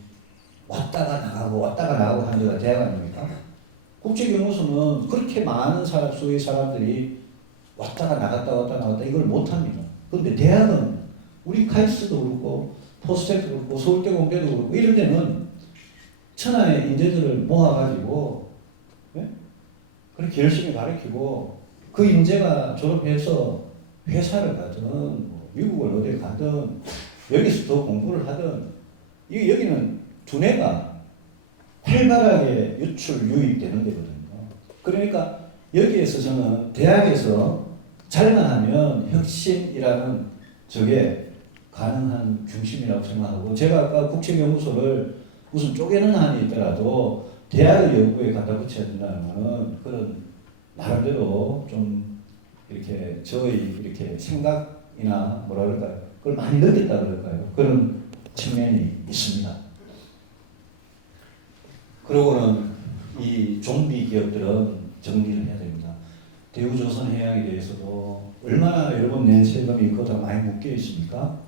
왔다가 나가고 하는 데가 대학 아닙니까? 국책연구소는 그렇게 많은 수의 사람들이 왔다가 나갔다 이걸 못합니다. 그런데 대학은 우리 카이스트도 그렇고 포스텍도 그렇고 서울대 공대도 그렇고 이런 데는 천하의 인재들을 모아가지고 그렇게 열심히 가르치고 그 인재가 졸업해서 회사를 가든 미국을 어디 가든 여기서 더 공부를 하든 여기는 두뇌가 활발하게 유입되는 데거든요. 그러니까 여기에서 저는 대학에서 잘만 하면 혁신이라는 저게 가능한 중심이라고 생각하고 제가 아까 국책연구소를 무슨 쪼개는 한이 있더라도 대학의 연구에 갖다 붙여야 된다는 거는 그런 나름대로 좀 이렇게 저의 이렇게 생각이나 뭐라 그럴까요? 그걸 많이 느꼈다 그럴까요? 그런 측면이 있습니다. 그러고는 이 좀비 기업들은 정리를 해야 됩니다. 대우조선해양에 대해서도 얼마나 여러분 낸 세금이 그거다 많이 묶여 있습니까?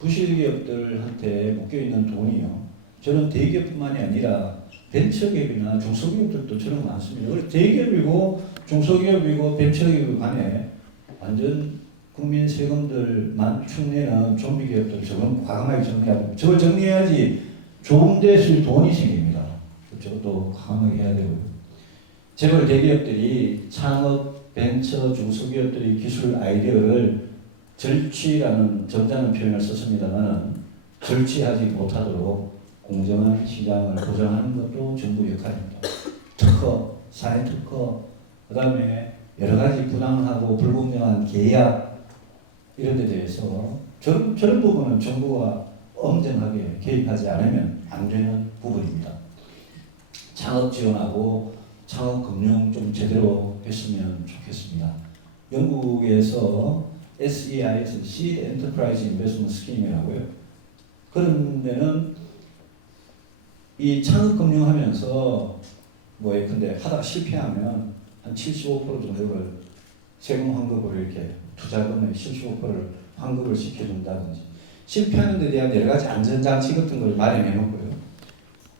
부실기업들한테 묶여 있는 돈이요. 저는 대기업뿐만이 아니라 벤처기업이나 중소기업들도 저런 거 많습니다. 그래서 대기업이고 중소기업이고 벤처기업 간에 완전 국민 세금들만 축내는 좀비 기업들 저건 과감하게 정리해야 됩니다. 저걸 정리해야지 좋은 데 쓸 돈이 생깁니다. 저것도 과감하게 해야 되고요. 재벌 대기업들이 창업, 벤처, 중소기업들이 기술 아이디어를 절취라는 점잖은 표현을 썼습니다만 절취하지 못하도록 공정한 시장을 보장하는 것도 정부 역할입니다. 특허, 사회 특허, 그 다음에 여러 가지 부당하고 불공정한 계약 이런 데 대해서 저런 부분은 정부가 엄정하게 개입하지 않으면 안 되는 부분입니다. 창업 지원하고 창업 금융 좀 제대로 했으면 좋겠습니다. 영국에서 SEI, Seed Enterprise Investment Scheme이라고요. 그런 데는 이 창업 금융 하면서 뭐 예컨대 하다가 실패하면 한 75% 정도를 세금 환급을 이렇게 투자금의 75%를 환급을 시켜준다든지 실패하는 데 대한 여러 가지 안전장치 같은 걸 마련해 놓고요.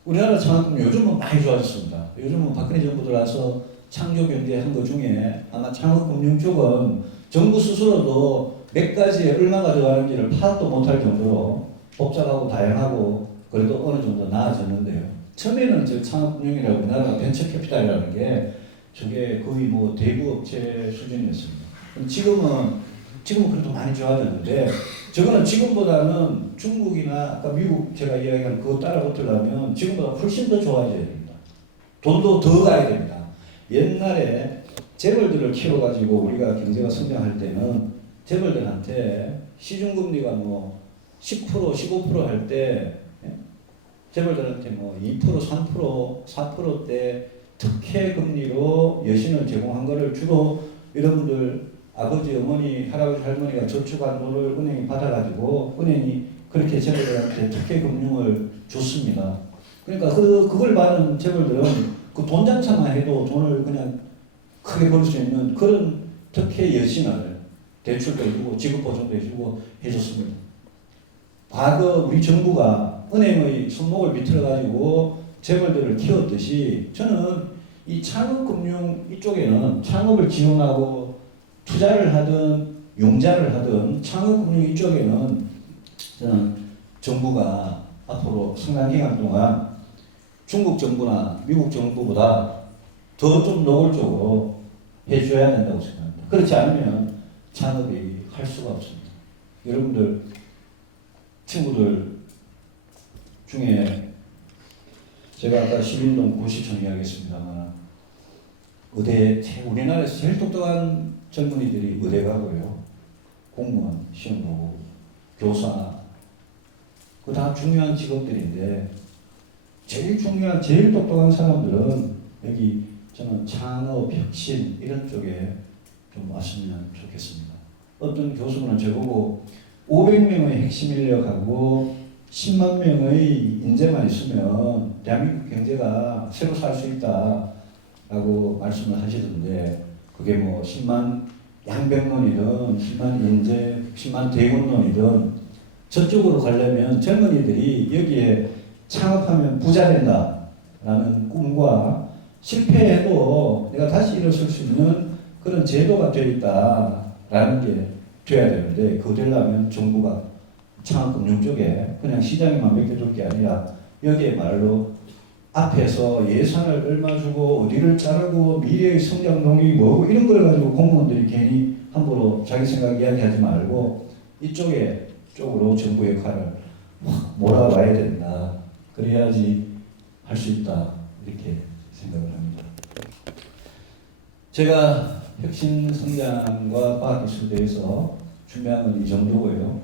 우리나라 창업금융 요즘은 많이 좋아졌습니다. 요즘은 박근혜 정부 들어와서 창조경제 한 것 중에 아마 창업금융 쪽은 정부 스스로도 몇 가지에 얼마가 들어가는지를 파악도 못할 정도로 복잡하고 다양하고 그래도 어느 정도 나아졌는데요. 처음에는 저 창업금융이라고 우리나라가 벤처캐피탈이라는 게 저게 거의 뭐 대부 업체 수준이었습니다. 지금은 그래도 많이 좋아졌는데 저거는 지금보다는 중국이나 아까 미국 제가 이야기한 그거 따라 붙으려면 지금보다 훨씬 더 좋아져야 됩니다. 돈도 더 가야 됩니다. 옛날에 재벌들을 키워가지고 우리가 경제가 성장할 때는 재벌들한테 시중금리가 뭐 10%, 15% 할 때 재벌들한테 뭐 2%, 3%, 4%대 특혜 금리로 여신을 제공한 거를 주로 여러분들 아버지, 어머니, 할아버지, 할머니가 저축한 돈을 은행이 받아가지고 은행이 그렇게 재벌들한테 특혜 금융을 줬습니다. 그러니까 그걸 받은 재벌들은 그 돈 장사만 해도 돈을 그냥 크게 벌 수 있는 그런 특혜 여신을 대출도 해주고 지급보증도 해주고 해줬습니다. 과거 우리 정부가 은행의 손목을 비틀어가지고 재벌들을 키웠듯이 저는 이 창업금융 이쪽에는 창업을 지원하고 투자를 하든 융자를 하든 창업금융 이쪽에는 저는 정부가 앞으로 상당 기간 동안 중국 정부나 미국 정부보다 더 좀 노골적으로 해줘야 된다고 생각합니다. 그렇지 않으면 창업이 할 수가 없습니다. 여러분들 친구들 중에 제가 아까 시민동 구시청 이야기했습니다만 우리나라에서 제일 똑똑한 젊은이들이 의대 가고요. 공무원 시험 보고 교사 그 다 중요한 직업들인데 제일 중요한 제일 똑똑한 사람들은 여기 저는 창업, 혁신 이런 쪽에 좀 왔으면 좋겠습니다. 어떤 교수분은 저보고 500명의 핵심 인력하고 10만 명의 인재만 있으면 대한민국 경제가 새로 살 수 있다라고 말씀을 하시던데 그게 뭐 10만 양백론이든 10만 인재, 10만 대군론이든 저쪽으로 가려면 젊은이들이 여기에 창업하면 부자 된다라는 꿈과 실패해도 내가 다시 일어설 수 있는 그런 제도가 되어 있다라는 게 돼야 되는데 그거 되려면 정부가 창업금융 쪽에 그냥 시장에만 맡겨둘 게 아니라 여기에 말로 앞에서 예산을 얼마 주고 어디를 자르고 미래의 성장 동력이 뭐고 이런 걸 가지고 공무원들이 괜히 함부로 자기 생각 이야기하지 말고 쪽으로 정부 역할을 확 몰아와야 된다. 그래야지 할 수 있다. 이렇게 생각을 합니다. 제가 혁신 성장과 과학기술대에서 준비한 건 이 정도고요.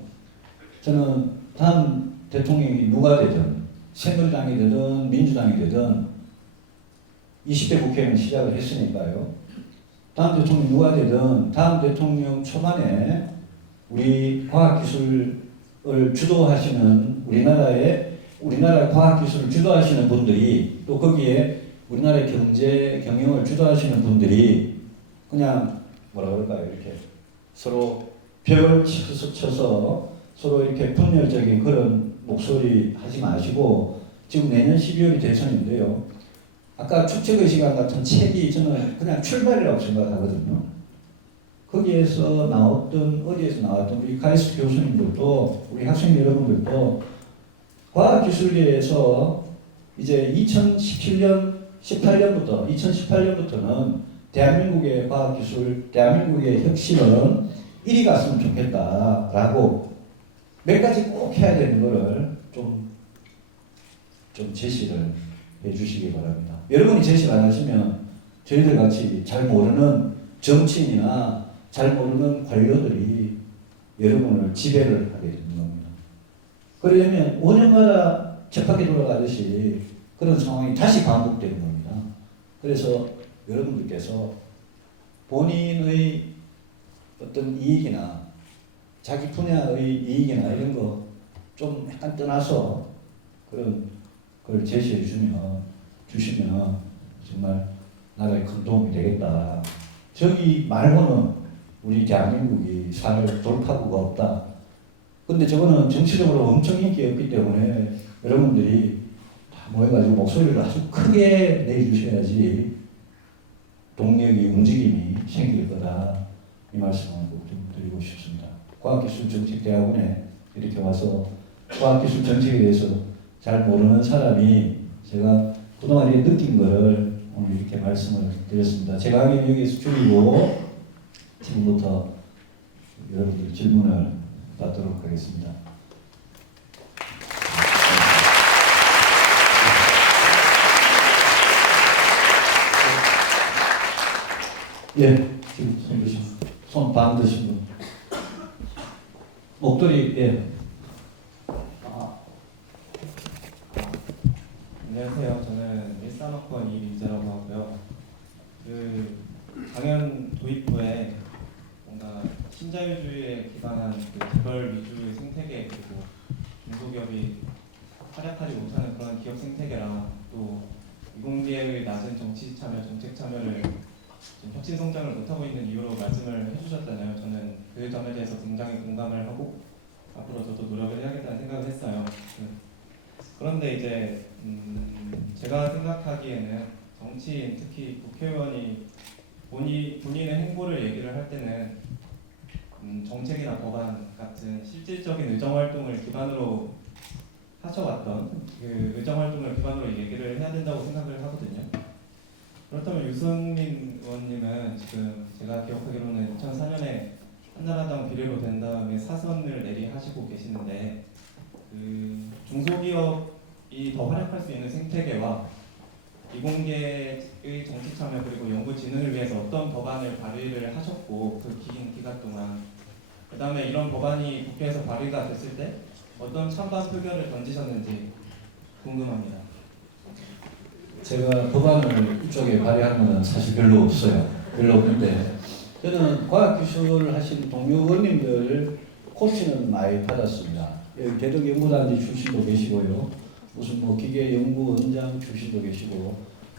저는 다음 대통령이 누가 되든 새누리당이 되든 민주당이 되든 20대 국회는 시작을 했으니까요. 다음 대통령 누가 되든 다음 대통령 초반에 우리 과학기술을 주도하시는 우리나라 과학기술을 주도하시는 분들이 또 거기에 우리나라의 경제 경영을 주도하시는 분들이 그냥 뭐라 그럴까요? 이렇게 서로 벽을 쳐서 서로 이렇게 분열적인 그런 목소리 하지 마시고 지금 내년 12월이 대선인데요. 아까 축적의 시간 같은 책이 저는 그냥 출발이라고 생각하거든요. 거기에서 나왔던 어디에서 나왔던 우리 카이스트 교수님들도 우리 학생 여러분들도 과학기술계에서 이제 2018년부터는 대한민국의 과학기술, 대한민국의 혁신은 1위 갔으면 좋겠다라고 몇 가지 꼭 해야 되는 거를 좀 제시를 해주시기 바랍니다. 여러분이 제시를 안 하시면 저희들 같이 잘 모르는 정치인이나 잘 모르는 관료들이 여러분을 지배를 하게 되는 겁니다. 그러려면 5년마다 쳇바퀴 돌아가듯이 그런 상황이 다시 반복되는 겁니다. 그래서 여러분들께서 본인의 어떤 이익이나 자기 분야의 이익이나 이런 거 좀 약간 떠나서 그런 걸 제시해 주시면 정말 나라에 큰 도움이 되겠다. 저기 말고는 우리 대한민국이 살 돌파구가 없다. 근데 저거는 정치적으로 엄청 인기가 없기 때문에 여러분들이 다 모여가지고 목소리를 아주 크게 내주셔야지 동력이 움직임이 생길 거다. 이 말씀을 꼭 좀 드리고 싶습니다. 과학기술정책대학원에 이렇게 와서 과학기술 정책에 대해서 잘 모르는 사람이 제가 그동안 이렇게 느낀 거를 오늘 이렇게 말씀을 드렸습니다. 제 강의는 여기서 줄이고 지금부터 여러분들 질문을 받도록 하겠습니다. 예, 지금 손 드신 손반 드신 분. 목도리, 예. 안녕하세요. 저는 일산업권 이민재라고 하고요. 그 강연 도입 후에 뭔가 신자유주의에 기반한 그 개발 위주의 생태계 그리고 중소기업이 활약하지 못하는 그런 기업 생태계랑 또 이공계의 낮은 정치 참여, 정책 참여를 좀 혁신 성장을 못하고 있는 이유로 말씀을 해주셨잖아요. 저는 그 점에 대해서 굉장히 공감을 하고 앞으로 저도 노력을 해야겠다는 생각을 했어요. 그런데 이제 제가 생각하기에는 정치인, 특히 국회의원이 본인의 행보를 얘기를 할 때는 정책이나 법안 같은 실질적인 의정활동을 기반으로 하셔왔던 그 의정활동을 기반으로 얘기를 해야 된다고 생각을 하거든요. 그렇다면 유승민 의원님은 지금 제가 기억하기로는 2004년에 한나라당 비례로 된 다음에 사선을 내리하시고 계시는데 그 중소기업이 더 활약할 수 있는 생태계와 이공계의 정치 참여 그리고 연구 진흥을 위해서 어떤 법안을 발의를 하셨고 그 긴 기간 동안 그 다음에 이런 법안이 국회에서 발의가 됐을 때 어떤 찬반 표결을 던지셨는지 궁금합니다. 제가 법안을 이쪽에 발의한 거는 사실 별로 없어요. 별로 없는데 저는 과학기술을 하신 동료 의원님들 코치는 많이 받았습니다. 여기 대덕연구단지 출신도 계시고요. 무슨 뭐 기계연구원장 출신도 계시고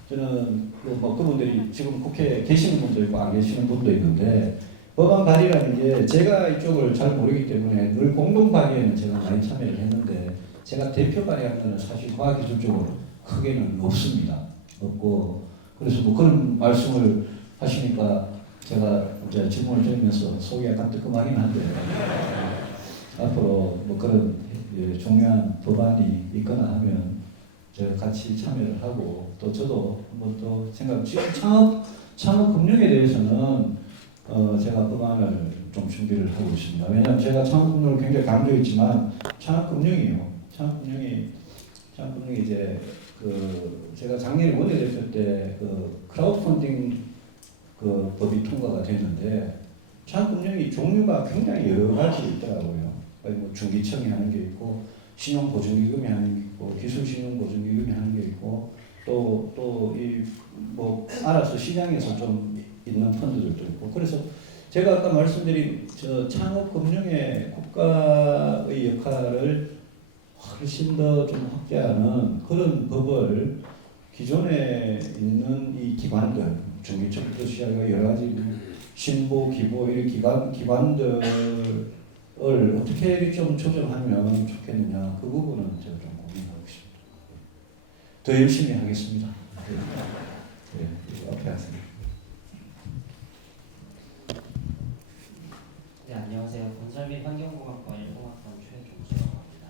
저는 뭐 그분들이 지금 국회에 계시는 분도 있고 안 계시는 분도 있는데 법안 발의라는 게 제가 이쪽을 잘 모르기 때문에 늘 공동 발의에는 제가 많이 참여를 했는데 제가 대표 발의한 거는 사실 과학기술 쪽으로 크게는 없습니다. 없고 그래서 뭐 그런 말씀을 하시니까 제가 이제 질문을 드리면서 속이 약간 뜨끔하긴 한데 앞으로 뭐 그런 중요한 법안이 있거나 하면 제가 같이 참여를 하고 또 저도 한번 또 지금 창업 금융에 대해서는 제가 법안을 좀 준비를 하고 있습니다. 왜냐하면 제가 창업 금융을 굉장히 강조했지만 창업 금융이 이제 그 제가 작년에 원내대표 때 그 크라우드 펀딩 그 법이 통과가 됐는데 창업 금융이 종류가 굉장히 여러 가지 있더라고요. 뭐 중기청이 하는 게 있고 신용보증기금이 하는 게 있고 기술신용보증기금이 하는 게 있고 또 이 뭐 시장에서 좀 있는 펀드들도 있고 그래서 제가 아까 말씀드린 저 창업 금융의 국가의 역할을 훨씬 더 좀 확대하는 그런 법을 기존에 있는 이 기관들 중기처부터 시작해 여러 가지 신보, 기보 이런 기관들을 어떻게 좀 조정하면 좋겠느냐 그 부분은 제가 좀 고민하고 있습니다. 더 열심히 하겠습니다. 네, 앞에 하세요. 네, 안녕하세요. 건설 및 환경공학과 1공학번 최종수라고 합니다.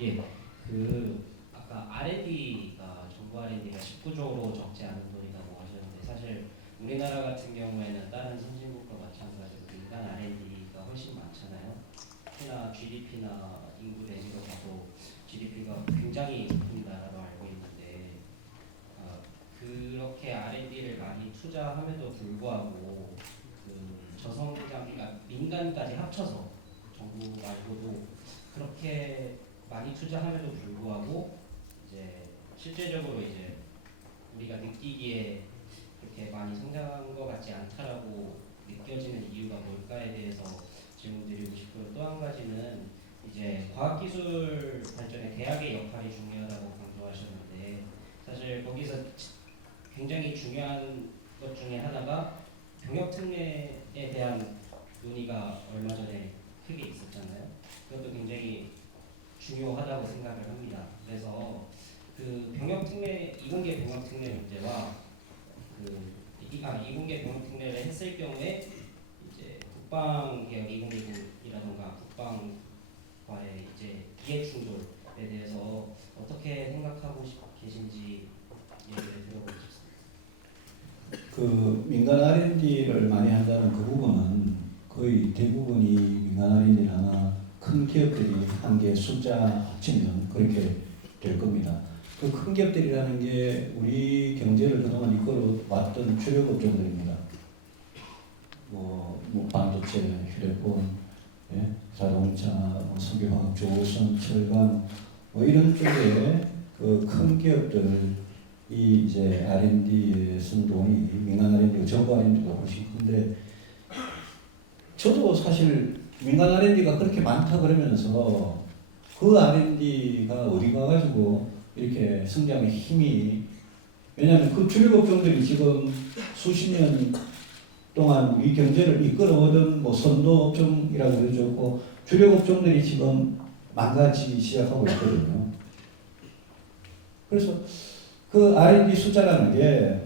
예, 아까 R&D가 정부 R&D가 19조로 적지 않은 돈이라고 하셨는데 사실 우리나라 같은 경우에는 다른 선진국과 마찬가지로 민간 R&D가 훨씬 많잖아요. 특히나 GDP나 인구 대비로 봐도 GDP가 굉장히 높은 나라로 알고 있는데 그렇게 R&D를 많이 투자함에도 불구하고 저성장, 그러니까 민간까지 합쳐서 정부 말고도 그렇게 많이 투자함에도 불구하고 이제 실제적으로 이제 우리가 느끼기에 그렇게 많이 성장한 것 같지 않다라고 느껴지는 이유가 뭘까에 대해서 질문드리고 싶고요. 또 한 가지는 이제 과학기술 발전에 대학의 역할이 중요하다고 강조하셨는데 사실 거기서 굉장히 중요한 것 중에 하나가 병역특례에 대한 논의가 얼마 전에 크게 있었잖아요. 그것도 굉장히 중요하다고 생각을 합니다. 그래서 병역특례, 이공계 병역특례 문제와 이공계 병역특례를 했을 경우에 이제 국방개혁 2020이라던가 국방과의 이제 이해충돌에 대해서 어떻게 생각하고 계신지 얘기를 들어보고 싶습니다. 그 민간 R&D를 많이 한다는 그 부분은 거의 대부분이 민간 R&D나 큰 기업들이 한 게 숫자 합치면 그렇게 될 겁니다. 그 큰 기업들이라는 게 우리 경제를 그동안 이끌어 왔던 주력 업종들입니다. 뭐 반도체, 휴대폰, 예? 자동차, 석유화학, 조선, 철강 이런 쪽에 그 큰 기업들 이 이제 R&D에 쓴 돈이 민간 R&D가 정부 R&D보다 훨씬 큰데 저도 사실 민간 R&D가 그렇게 많다 그러면서 그 R&D가 어디 가가지고 이렇게 성장의 힘이 왜냐하면 그 주력 업종들이 지금 수십 년 동안 우리 경제를 이끌어오던 뭐 선도 업종이라고 그러죠. 주력 업종들이 지금 망가지기 시작하고 있거든요. 그래서 그 R&D 숫자라는 게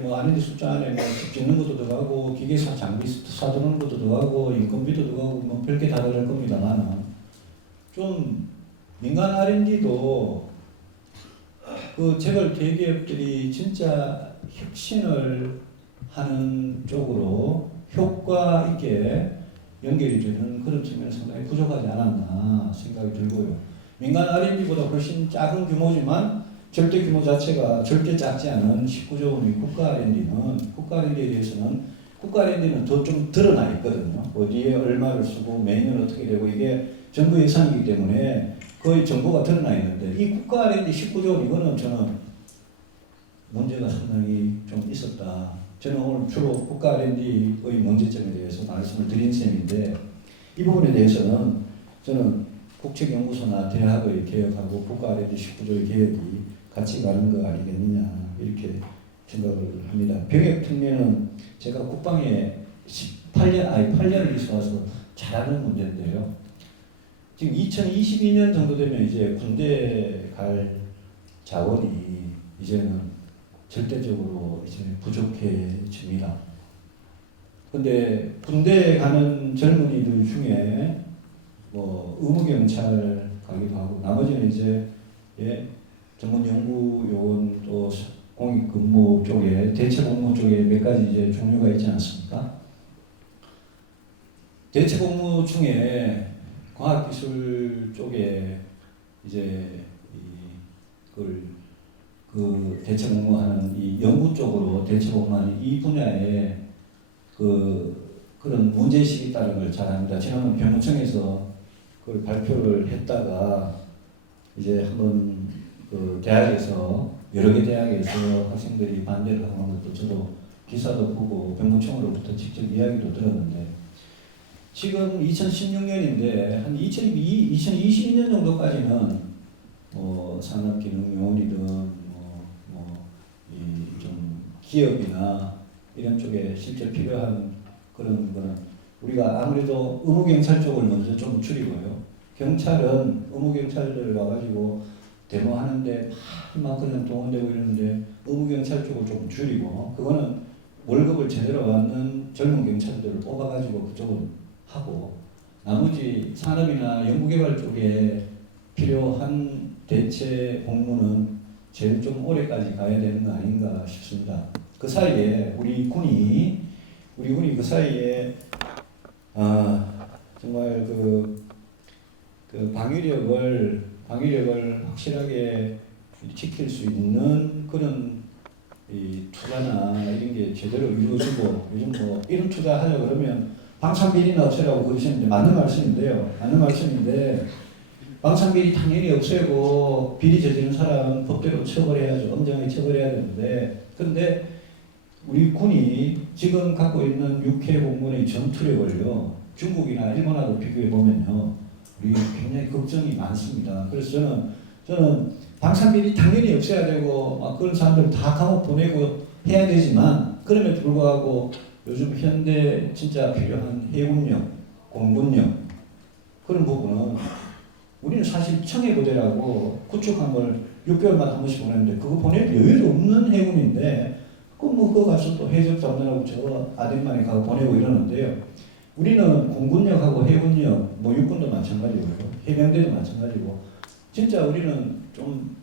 뭐 R&D 숫자 안에 뭐 집 짓는 것도 들어가고 기계사 장비 사두는 것도 들어가고 인건비도 들어가고 뭐 별게 다 들어갈 겁니다만 좀 민간 R&D도 그 재벌 대기업들이 진짜 혁신을 하는 쪽으로 효과 있게 연결이 되는 그런 측면에서 상당히 부족하지 않았나 생각이 들고요. 민간 R&D보다 훨씬 작은 규모지만 절대 규모 자체가 절대 작지 않은 19조 원의 국가 R&D에 대해서는 국가 R&D는 더 좀 드러나 있거든요. 어디에 얼마를 쓰고 매년 어떻게 되고 이게 정부 예산이기 때문에 거의 정보가 드러나 있는데 이 국가 R&D 19조 원 이거는 저는 문제가 상당히 좀 있었다. 저는 오늘 주로 국가 R&D의 문제점에 대해서 말씀을 드린 셈인데 이 부분에 대해서는 저는 국책연구소나 대학의 개혁하고 국가 R&D 19조의 개혁이 같이 가는 거 아니겠느냐 이렇게 생각을 합니다. 병역특례는 제가 국방에 8년을 있어서 잘하는 문제인데요. 지금 2022년 정도 되면 이제 군대 갈 자원이 이제는 절대적으로 이제 부족해집니다. 근데 군대 가는 젊은이들 중에 뭐 의무경찰 가기도 하고 나머지는 이제 전문연구요원 또 공익근무 쪽에 대체복무 쪽에 몇 가지 이제 종류가 있지 않습니까? 대체복무 중에 과학기술 쪽에 이제 그 대체복무하는 이 연구 쪽으로 대체복무하는 이 분야에 그런 문제의식이 있다는 걸 잘 압니다. 지난번 병무청에서 그걸 발표를 했다가 이제 한번 그 대학에서 여러 개 대학에서 학생들이 반대를 하는 것도 저도 기사도 보고 병무청으로부터 직접 이야기도 들었는데 지금 2016년인데 한 2022년 정도까지는 산업기능요원이든 좀 기업이나 이런 쪽에 실제 필요한 그런 거는 우리가 아무래도 의무경찰 쪽을 먼저 좀 줄이고요. 경찰은 의무경찰들 와가지고 데모하는데 막 그냥 동원되고 이러는데 의무경찰 쪽을 좀 줄이고 그거는 월급을 제대로 받는 젊은 경찰들을 뽑아가지고 그쪽은 하고 나머지 산업이나 연구개발 쪽에 필요한 대체 공무는 제일 좀 오래까지 가야 되는 거 아닌가 싶습니다. 그 사이에 우리 군이 그 사이에 정말 그 방위력을 확실하게 지킬 수 있는 그런 이 투자나 이런 게 제대로 이루어지고 요즘 뭐 이런 투자하려 그러면 방산비리나 없애라고 그러시는데 맞는 말씀인데 방산비리 당연히 없애고 비리 저지른 사람 법대로 처벌해야죠. 엄정하게 처벌해야 되는데 근데 우리 군이 지금 갖고 있는 육해 공군의 전투력을요 중국이나 일본하고 비교해 보면요 우리 굉장히 걱정이 많습니다. 그래서 저는 방산비리 당연히 없애야 되고 막 그런 사람들 다 감옥 보내고 해야 되지만 그럼에도 불구하고 요즘 현대 진짜 필요한 해군력, 공군력 그런 부분은 우리는 사실 청해부대라고 구축한 걸 6개월마다 한 번씩 보내는데 그거 보낼 여유도 없는 해군인데 그거 가서 또 해적 잡느라고 저 아덴만에 가고 보내고 이러는데요. 우리는 공군력하고 해군력, 뭐 육군도 마찬가지고요. 해병대도 마찬가지고 진짜 우리는 좀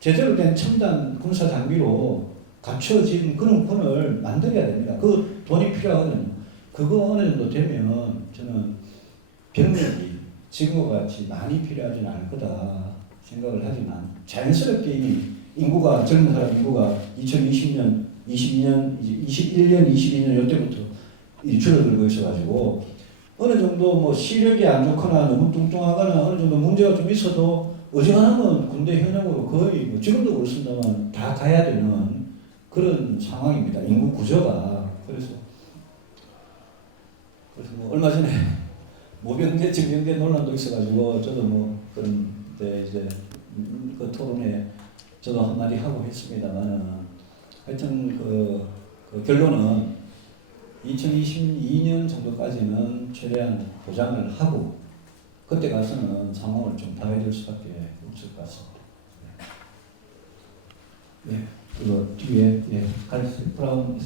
제대로 된 첨단 군사 장비로 갖춰진 그런 군을 만들어야 됩니다. 그 돈이 필요하거든요. 그거 어느 정도 되면 저는 병력이 지금과 같이 많이 필요하지는 않을 거다 생각을 하지만 자연스럽게 이미 인구가 젊은 사람 인구가 2020년, 22년, 이제 21년, 22년 이때부터 줄어들고 있어가지고 어느 정도 뭐 시력이 안 좋거나 너무 뚱뚱하거나 어느 정도 문제가 좀 있어도 어지간하면 군대 현역으로 거의 뭐 지금도 그렇습니다만 다 가야 되는 그런 상황입니다. 인구 구조가 그래서 뭐 얼마 전에 모병대 증병대 논란도 있어가지고 저도 뭐 그런 데 이제 그 토론에 저도 한마디 하고 했습니다만은 하여튼 그 결론은 2022년 정도까지는 최대한 보장을 하고 그때 가서는 상황을 좀 봐야 될 수밖에 없을 것 같습니다. 네, 그거 뒤에 갈색 브라운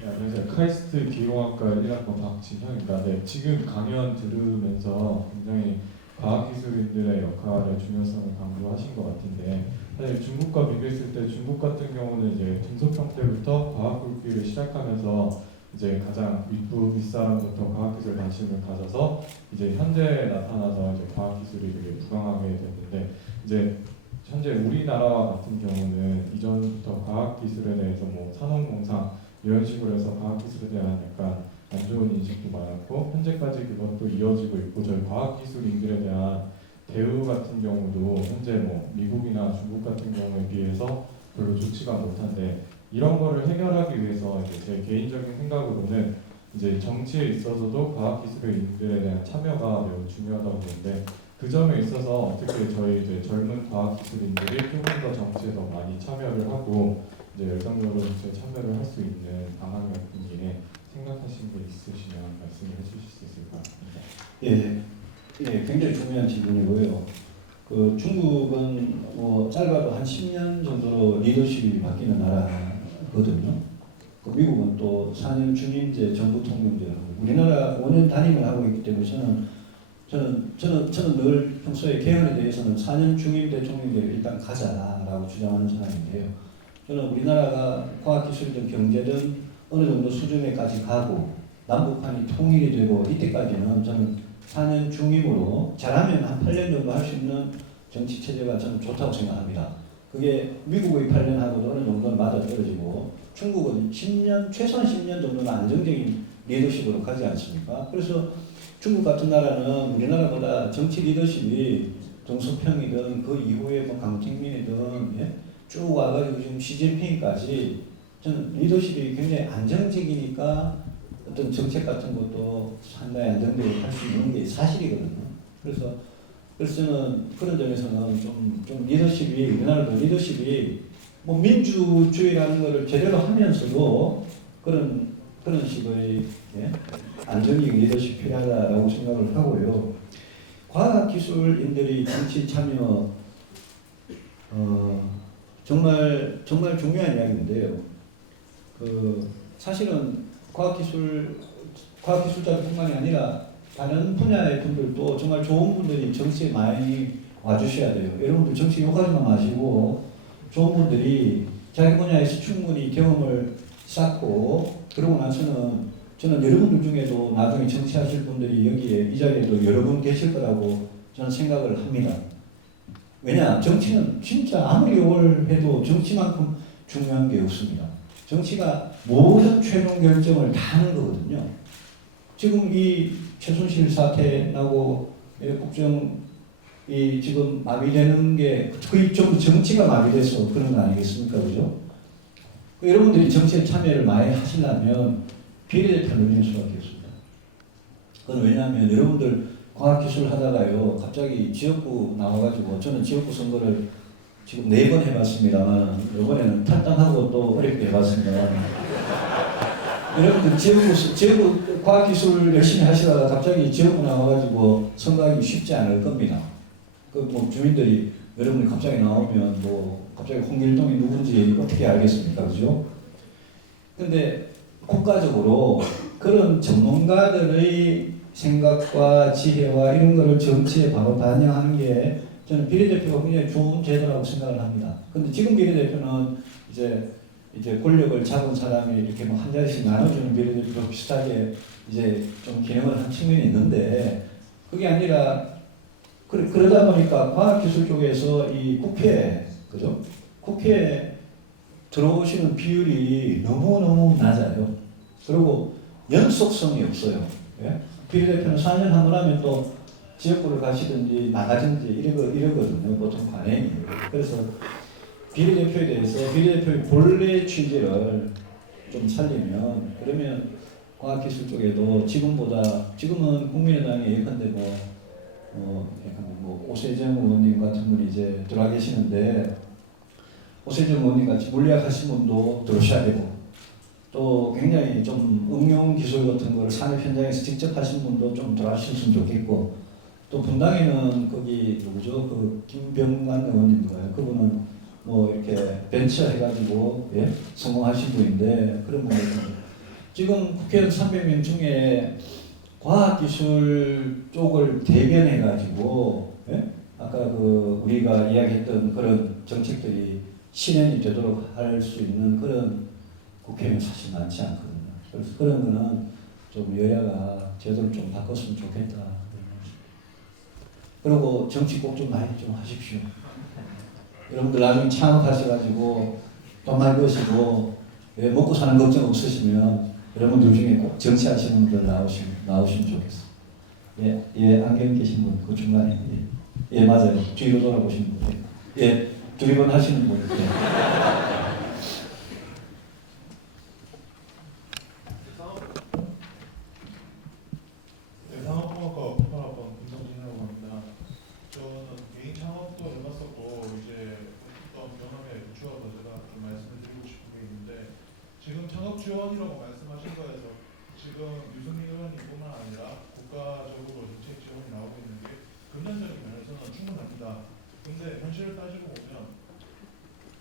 안녕하세요. 카이스트 기계공학과 1학번 박진형입니다. 네, 지금 강연 들으면서 굉장히 과학기술인들의 역할의 중요성을 강조하신 것 같은데 사실 중국과 비교했을 때 중국 같은 경우는 이제 등소평 때부터 과학 굵기를 시작하면서 이제 가장 윗사람부터 과학기술 관심을 가져서 이제 현대에 나타나서 이제 과학기술이 되게 부강하게 됐는데 이제 현재 우리나라와 같은 경우는 이전부터 과학기술에 대해서 뭐 산업공상 이런 식으로 해서 과학기술에 대한 약간 안 좋은 인식도 많았고 현재까지 그것도 이어지고 있고 저희 과학기술인들에 대한 대우 같은 경우도 현재 뭐 미국이나 중국 같은 경우에 비해서 별로 좋지가 못한데 이런 거를 해결하기 위해서 이제 제 개인적인 생각으로는 이제 정치에 있어서도 과학기술인들에 대한 참여가 매우 중요하다고 보는데 그 점에 있어서 어떻게 저희 이제 젊은 과학기술인들이 조금 더 정치에 더 많이 참여를 하고 이제 열성적으로 정치에 참여를 할 수 있는 방안 같은 게 생각하시는 게 있으시면 말씀을 해주실 수 있을까 합니다. 굉장히 중요한 질문이고요. 그 중국은 뭐 짧아도 한 10년 정도로 리더십이 바뀌는 나라거든요. 그 미국은 또 4년 중임제 정부 통령제라고 우리나라 5년 단임을 하고 있기 때문에 저는 늘 평소에 개헌에 대해서는 4년 중임 대통령제를 일단 가자라고 주장하는 사람인데요. 저는 우리나라가 과학기술이든 경제든 어느 정도 수준에까지 가고 남북한이 통일이 되고 이때까지는 저는 4년 중임으로 잘하면 한 8년 정도 할 수 있는 정치 체제가 저는 좋다고 생각합니다. 그게 미국의 8년하고도 어느 정도는 맞아떨어지고 중국은 10년 최소한 10년 정도는 안정적인 리더십으로 가지 않습니까? 그래서 중국 같은 나라는 우리나라보다 정치 리더십이 정석평이든 그 이후에 뭐 강택민이든 예? 쭉 와가지고 지금 시진핑까지 저는 리더십이 굉장히 안정적이니까 어떤 정책 같은 것도 상당히 안정되게 할 수 있는 게 사실이거든요. 그래서 저는 그런 점에서는 좀 리더십이 우리나라도 리더십이 뭐 민주주의라는 것을 제대로 하면서도 그런 식의 예? 안정적인 리더십 필요하다라고 생각을 하고요. 과학기술인들이 정치 참여 정말 중요한 이야기인데요. 사실은 과학기술자뿐만이 아니라 다른 분야의 분들도 정말 좋은 분들이 정치에 많이 와주셔야 돼요. 여러분들 정치 욕하지만 마시고 좋은 분들이 자기 분야에서 충분히 경험을 쌓고 그러고 나서는 저는 여러분들 중에도 나중에 정치하실 분들이 여기에 이 자리에도 여러 분 계실 거라고 저는 생각을 합니다. 왜냐? 정치는 진짜 아무리 욕을 해도 정치만큼 중요한 게 없습니다. 정치가 모든 최종 결정을 다 하는 거거든요. 지금 이 최순실 사태 나고 국정이 지금 마비되는 게 거의 좀 정치가 마비돼서 그런 거 아니겠습니까? 그죠? 여러분들이 정치에 참여를 많이 하시려면 비례대표를 늘릴 수밖에 없습니다. 그건 왜냐하면 여러분들 과학기술 하다가요 갑자기 지역구 나와가지고 저는 지역구 선거를 지금 4번 해봤습니다만 이번에는 탈당하고 또 어렵게 해봤습니다. 여러분들 지역구 과학기술 열심히 하시다가 갑자기 지역구 나와가지고 선거하기 쉽지 않을 겁니다. 뭐 주민들이 여러분이 갑자기 나오면 뭐 갑자기 홍길동이 누군지 어떻게 알겠습니까? 그죠? 근데 국가적으로 그런 전문가들의 생각과 지혜와 이런 거를 정치에 바로 반영하는 게 저는 비례대표가 굉장히 좋은 제도라고 생각을 합니다. 근데 지금 비례대표는 이제 권력을 잡은 사람이 이렇게 뭐 한 자리씩 나눠주는 비례대표 비슷하게 이제 좀 기능을 한 측면이 있는데 그게 아니라 그러다 보니까 과학기술 쪽에서 이 그죠? 국회에 들어오시는 비율이 너무너무 낮아요. 그리고 연속성이 없어요. 예? 비례대표는 4년 한 번 하면 또 지역구를 가시든지 나가든지 이러거든요. 보통 관행이. 그래서 비례대표에 대해서 비례대표의 본래 취지를 좀 살리면 그러면 과학기술 쪽에도 지금은 국민의당이 예컨대 뭐 오세정 의원님 같은 분이 이제 들어와 계시는데 오세정 의원님 같이 물리학하신 분도 들어오셔야 되고 또 굉장히 좀 응용 기술 같은 걸 산업 현장에서 직접 하신 분도 좀 들어와주셨으면 좋겠고 또 분당에는 거기 누구죠? 그 김병관 의원님인가요? 그분은 뭐 이렇게 벤처 해가지고 예? 성공하신 분인데 그런 분이 지금 국회의원 300명 중에 과학기술 쪽을 대변해가지고 예? 아까 우리가 이야기했던 그런 정책들이 실현이 되도록 할 수 있는 그런 국회의원 사실 많지 않거든요. 그래서 그런 거는 좀 여야가 제도를 좀 바꿨으면 좋겠다. 그리고 정치 꼭 좀 많이 좀 하십시오. 여러분들 나중에 창업하셔가지고 돈 많이 버시고 먹고 사는 걱정 없으시면 여러분들 중에 꼭 정치하시는 분들 나오시면 좋겠어요. 예, 안경 끼신 분, 그 중간에. 예, 맞아요. 뒤로 돌아보시는 분. 예, 두리번 하시는 분. 예. 상업공학과 폭발학번 김성진이라고 합니다. 저는 개인 창업도 해봤었고 이제 어떤 경험에 유추해서 제가 좀 말씀을 드리고 싶은 게 있는데 지금 창업 지원이라고 말씀하신 거에서 지금 유승민 의원님뿐만 아니라 국가적으로 정책 지원이 나오고 있는 게 금전적인 면에서는 충분합니다. 근데 현실을 따지고 보면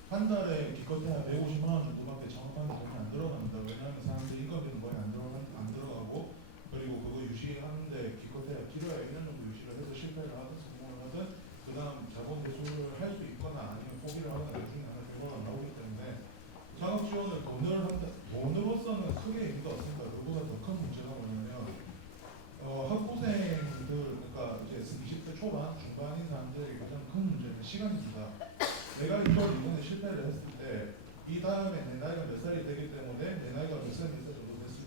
한 달에 기껏해야 150만 원 정도밖에 창업하는 돈이 안 들어갑니다. 왜냐하면 사람들 인건비는 거의 안 들어가고 그리고 그거 유지하는데 기껏해야 길어야 1년 정도 유지를 해서 실패를 하든 성공을 하든 그 다음 자본 대출을 할 수 있거나 아니면 포기를 하거나 나중에 하는 경우가 나오기 때문에 창업 지원을 돈으로서는 크게 의미가 없습니다. 그보다 더 큰 문제가 뭐냐면 학부생들 그러니까 이제 20대 초반 중반인 사람들에게 가장 큰 문제는 시간입니다. 내가 이걸 이번에 실패를 했을 때 이 다음에 내 나이가 몇 살이 되기 때문에 내 나이가 몇 살 정도 됐을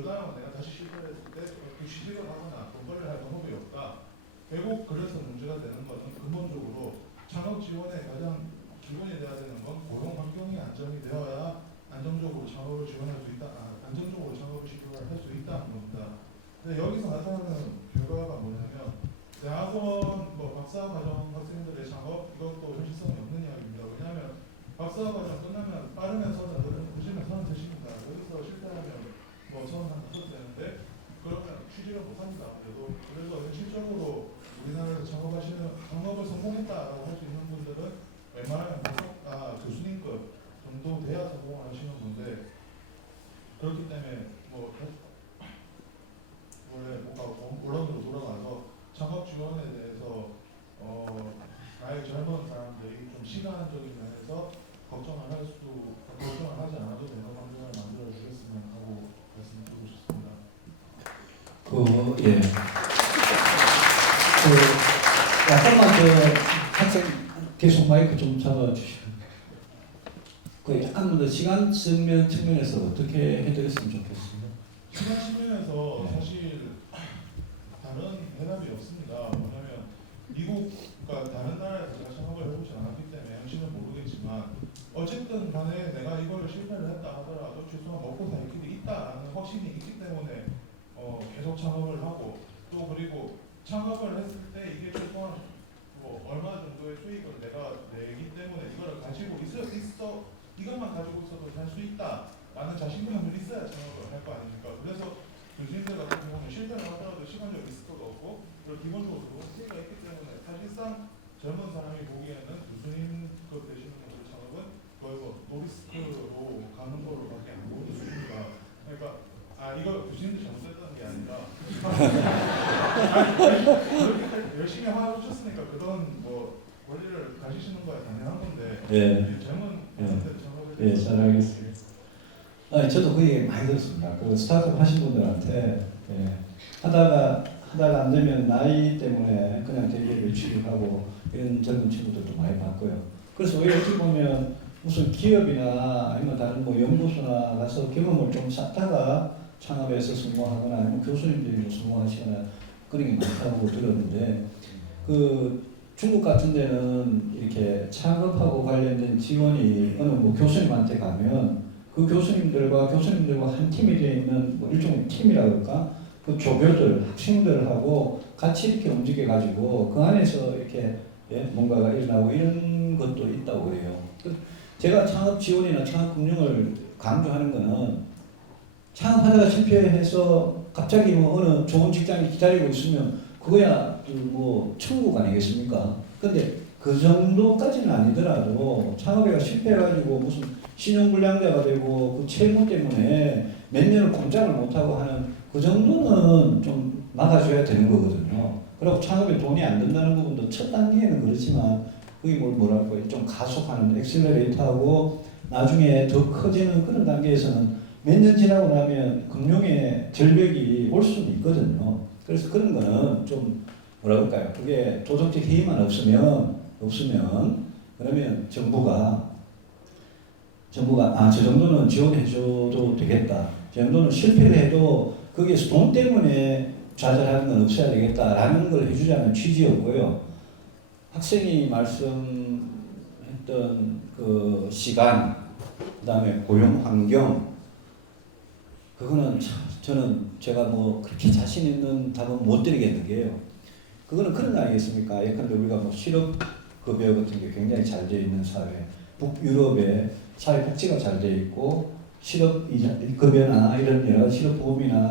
그 다음에 내가 다시 실패를 했을 때 취직을 하거나 돈 벌려 할 방법이 없다. 결국 그래서 문제가 되는 것은 근본적으로 창업 지원의 가장 기본이 돼야 되는 건 고용 환경이 안정이 되어야 안정적으로 창업을 지원할 수 있다. 안정적으로 창업을 시도할 수 있다는 겁니다. 근데 여기서 나타나는 결과가 뭐냐면 대학원 박사과정 학생들의 창업 이것도 현실성이 없는 이야기입니다. 왜냐하면 박사과정 끝나면 빠르면 30, 늦으면 33입니다. 여기서 실패하면 저는 한 5 되는데 그러면 취직을 못합니다. 그래서 현실적으로 우리나라에서 창업을 성공했다라고 할 수 있는 분들은 웬만하면 교수님급 정도 돼야 성공을 하시는 건데 그렇기 때문에 원래 원론으로 돌아가서 창업 지원에 대해서 나의 젊은 사람들이 좀 시간적인 면에서 걱정을 하지 않아도 되는 환경을 만들어 주셨으면 하고 말씀드리고 싶습니다. 예. 약간만 학생 계속 마이크 좀 잡아주시면. 약간 더 시간 측면에서 어떻게 해드렸으면 좋겠습니다. 시간 측면에서 사실 다른 해답이 없습니다. 뭐냐면 미국과 다른 나라에서 제가 창업을 해보지 않았기 때문에 현실은 모르겠지만 어쨌든 간에 내가 이거를 실패를 했다 하더라도 최소한 먹고 살 길이 있다라는 확신이 있기 때문에 계속 창업을 하고 또 그리고 창업을 했을 때 이게 최소한 얼마 정도의 수익을 내가 내기 때문에 이걸 가지고 이것만 가지고 있어도 살 수 있다라는 자신감이 있어야 창업을 할 거 아닙니까? 그래서 교수님들 같은 경우는 실패를 하더라도 시간적 리스크가 없고 그리고 기본적으로 피해가 있기 때문에 사실상 젊은 사람이 보기에는 교수님급 되시는 분들 창업은 거의 노리스크로 가는 거로밖에 안 보여집니다. 그러니까 이거 교수님들 잘못했다는 게 아니라 열심히 하셨으니까 그런 권리를 가지시는 거야 당연한 건데 젊은 사람들 창업에 대해서 잘 알겠습니다. 저도 그 얘기 많이 들었습니다. 그 스타트업 하신 분들한테 하다가 안 되면 나이 때문에 그냥 대기업에 취직하고 이런 젊은 친구들도 많이 봤고요. 그래서 왜 어떻게 보면 무슨 기업이나 아니면 다른 연구소나 가서 경험을 좀 쌓다가 창업에서 성공하거나 아니면 교수님들이 성공하시거나 그런 게 많다고 들었는데 중국 같은 데는 이렇게 창업하고 관련된 지원이 어느 교수님한테 가면 그 교수님들과 한 팀이 되어 있는 일종의 팀이라고 할까? 그 조교들, 학생들하고 같이 이렇게 움직여가지고 그 안에서 이렇게 뭔가가 일어나고 이런 것도 있다고 그래요. 제가 창업 지원이나 창업 금융을 강조하는 거는 창업하다가 실패해서 갑자기 어느 좋은 직장이 기다리고 있으면 그거야 천국 아니겠습니까? 근데 그 정도까지는 아니더라도 창업에가 실패해가지고 무슨 신용불량자가 되고 그 채무 때문에 몇 년을 꼼짝을 못하고 하는 그 정도는 좀 막아줘야 되는 거거든요. 그리고 창업에 돈이 안 든다는 부분도 첫 단계에는 그렇지만 그게 뭐랄까요? 좀 가속하는 엑셀러레이터하고 나중에 더 커지는 그런 단계에서는 몇 년 지나고 나면 금융의 절벽이 올 수는 있거든요. 그래서 그런 거는 좀 뭐랄까요? 그게 도덕적 해이만 없으면 그러면 정부가 저 정도는 지원해줘도 되겠다. 저 정도는 실패를 해도 거기에서 돈 때문에 좌절하는 건 없어야 되겠다라는 걸 해주자는 취지였고요. 학생이 말씀했던 그 시간, 그다음에 고용 환경, 그거는 제가 그렇게 자신 있는 답은 못 드리겠는 게요. 그거는 그런 거 아니겠습니까? 예컨대 우리가 실업급여 같은 게 굉장히 잘 되어 있는 사회, 북유럽에 사회복지가 잘 되어 있고 실업급여나 이런 여러 실업보험이나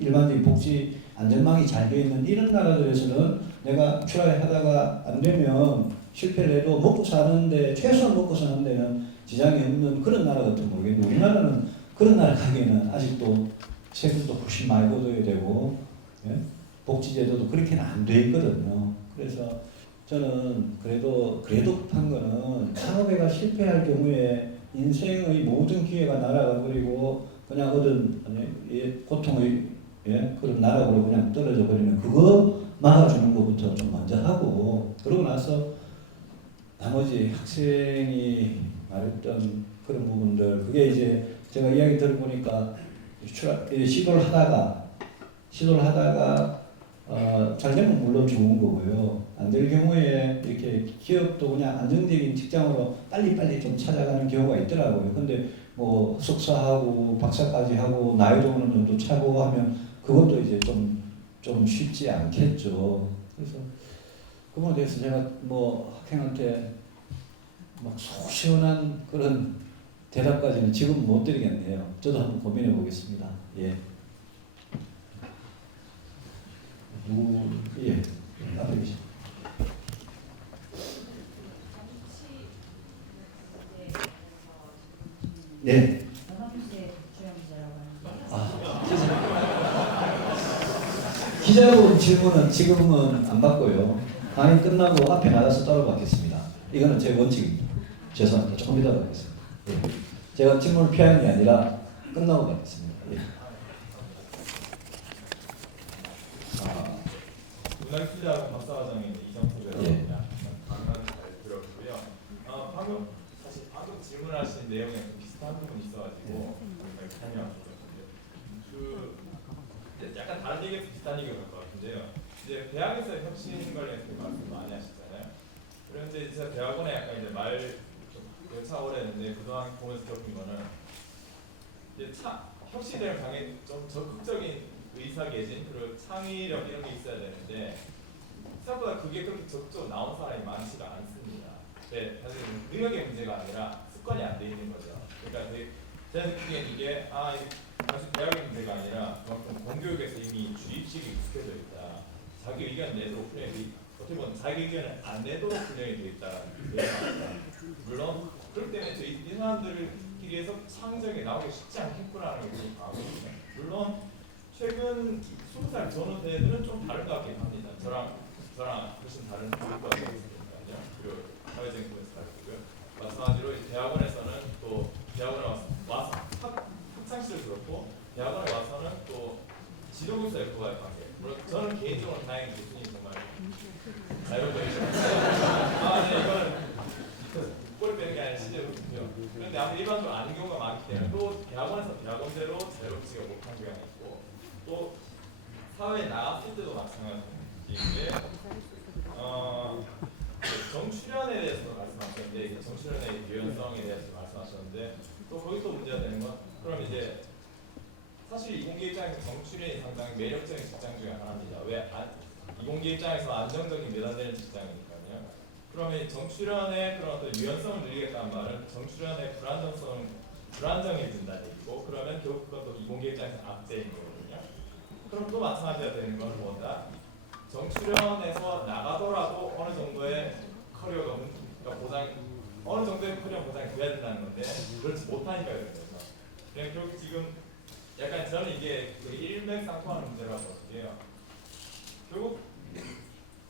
일반적인 복지 안전망이 잘 되어 있는 이런 나라들에서는 내가 트라이하다가 안 되면 실패를 해도 최소한 먹고 사는 데는 지장이 없는 그런 나라 같은 모르겠는데 우리나라는 그런 나라 가기에는 아직도 세금도 훨씬 많이 걷어야 되고 복지제도도 그렇게는 안 돼 있거든요. 그래서 저는 그래도 급한 거는 창업에가 실패할 경우에 인생의 모든 기회가 날아가 버리고 그냥 얻은 고통의 그런 나락으로 그냥 떨어져 버리는 그거 막아주는 것부터 좀 먼저 하고 그러고 나서 나머지 학생이 말했던 그런 부분들 그게 이제 제가 이야기 들어보니까 시도를 하다가 잘 되면 물론 좋은 거고요. 안 될 경우에 이렇게 기업도 그냥 안정적인 직장으로 빨리빨리 좀 찾아가는 경우가 있더라고요. 근데 뭐 석사하고 박사까지 하고 나이도 어느 정도 차고 하면 그것도 이제 좀 쉽지 않겠죠. 그래서 그 부분에 대해서 제가 뭐 학생한테 막 속 시원한 그런 대답까지는 지금 못 드리겠네요. 저도 한번 고민해 보겠습니다. 예. 예. 앞에 계시. 네. 기자분 질문은 지금은 안 받고요. 강의 끝나고 앞에 나가서 따로 받겠습니다. 이거는 제 원칙입니다. 죄송합니다. 조금 이따 받겠습니다. 예. 제가 질문을 피하는 게 아니라 끝나고 받겠습니다. 예. 문학기자하고 박사과정인 이정표라고 예. 합니다. 강연 잘 들었고요. 방금 질문하신 내용에 좀 비슷한 부분이 있어가지고 설명하고 싶었는데 약간 다른 얘기에서 비슷한 얘기가 될 것 같은데요. 이제 대학에서 혁신 관련해서 말씀 많이 하시잖아요. 그런데 제가 대학원에 약간 이제 차 오래 했는데 그동안 보면서 겪은 거는 이제 혁신에 대한 강의 좀 적극적인 의사개진 그리고 창의력 이런 게 있어야 되는데 생각보다 그게 그렇게 적극적으로 나온 사람이 많지가 않습니다. 네, 사실 능력의 문제가 아니라 습관이 안 돼 있는 거죠. 그러니까 제가 느끼기엔 이게 사실 대학의 문제가 아니라 그만큼 공교육에서 이미 주입식이 익숙해져 있다. 자기 의견 내도록 훈련이 어떻게 보면 자기 의견을 안 내도록 훈련이 돼 있다는 얘기가 물론 그렇기 때문에 이 사람들끼리에서 창의적이 나오기 쉽지 않겠구나라는 게 좀 강하거든요. 물론 최근 20살 전후 세대들은 좀 다른 것 같긴 합니다. 저랑 훨씬 다른 교육과 있으니까요. 그리고 사회적인 부분에서 다르고요. 마찬가지로 대학원에서는 또 대학원에 와서 학창시절 그렇고 대학원에 와서는 또 지도교사 역할과의 관계. 물론 저는 개인적으로 다행히 교수님 정말 자유로우셔서 네, 이거는 꼬리 빼는 게 아니라 실제로군요. 그런데 아무튼 일반적으로 아는 경우가 많기 때문에 또 대학원에서 대학원대로 자유롭지가 못한 경향이 있고 또 사회에 나갔을 때도 마찬가지인데 정출연에 대해서 말씀하셨는데 정출연의 유연성에 대해서 말씀하셨는데 또 거기서 문제가 되는 건 그럼 이제 사실 이공계 입장에서 정출연이 상당히 매력적인 직장 중에 하나입니다. 왜 이공계 입장에서 안정적인 매달되는 직장이니까요. 그러면 정출연의 그런 어떤 유연성을 늘리겠다는 말은 정출연의 불안정해진다는 얘기고 그러면 결국 그것도 이공계 입장에서 악재인 거거든요. 그럼 또 마찬가지가 되는 건 뭐다? 정출연에서 나가더라도 어느 정도의 커리어가 어느 정도의 커리어 보장이 돼야 된다는 건데 그렇지 못하니까 그런 거죠. 그냥 결국 지금 약간 저는 이게 일맥상통하는 문제라고 볼게요. 결국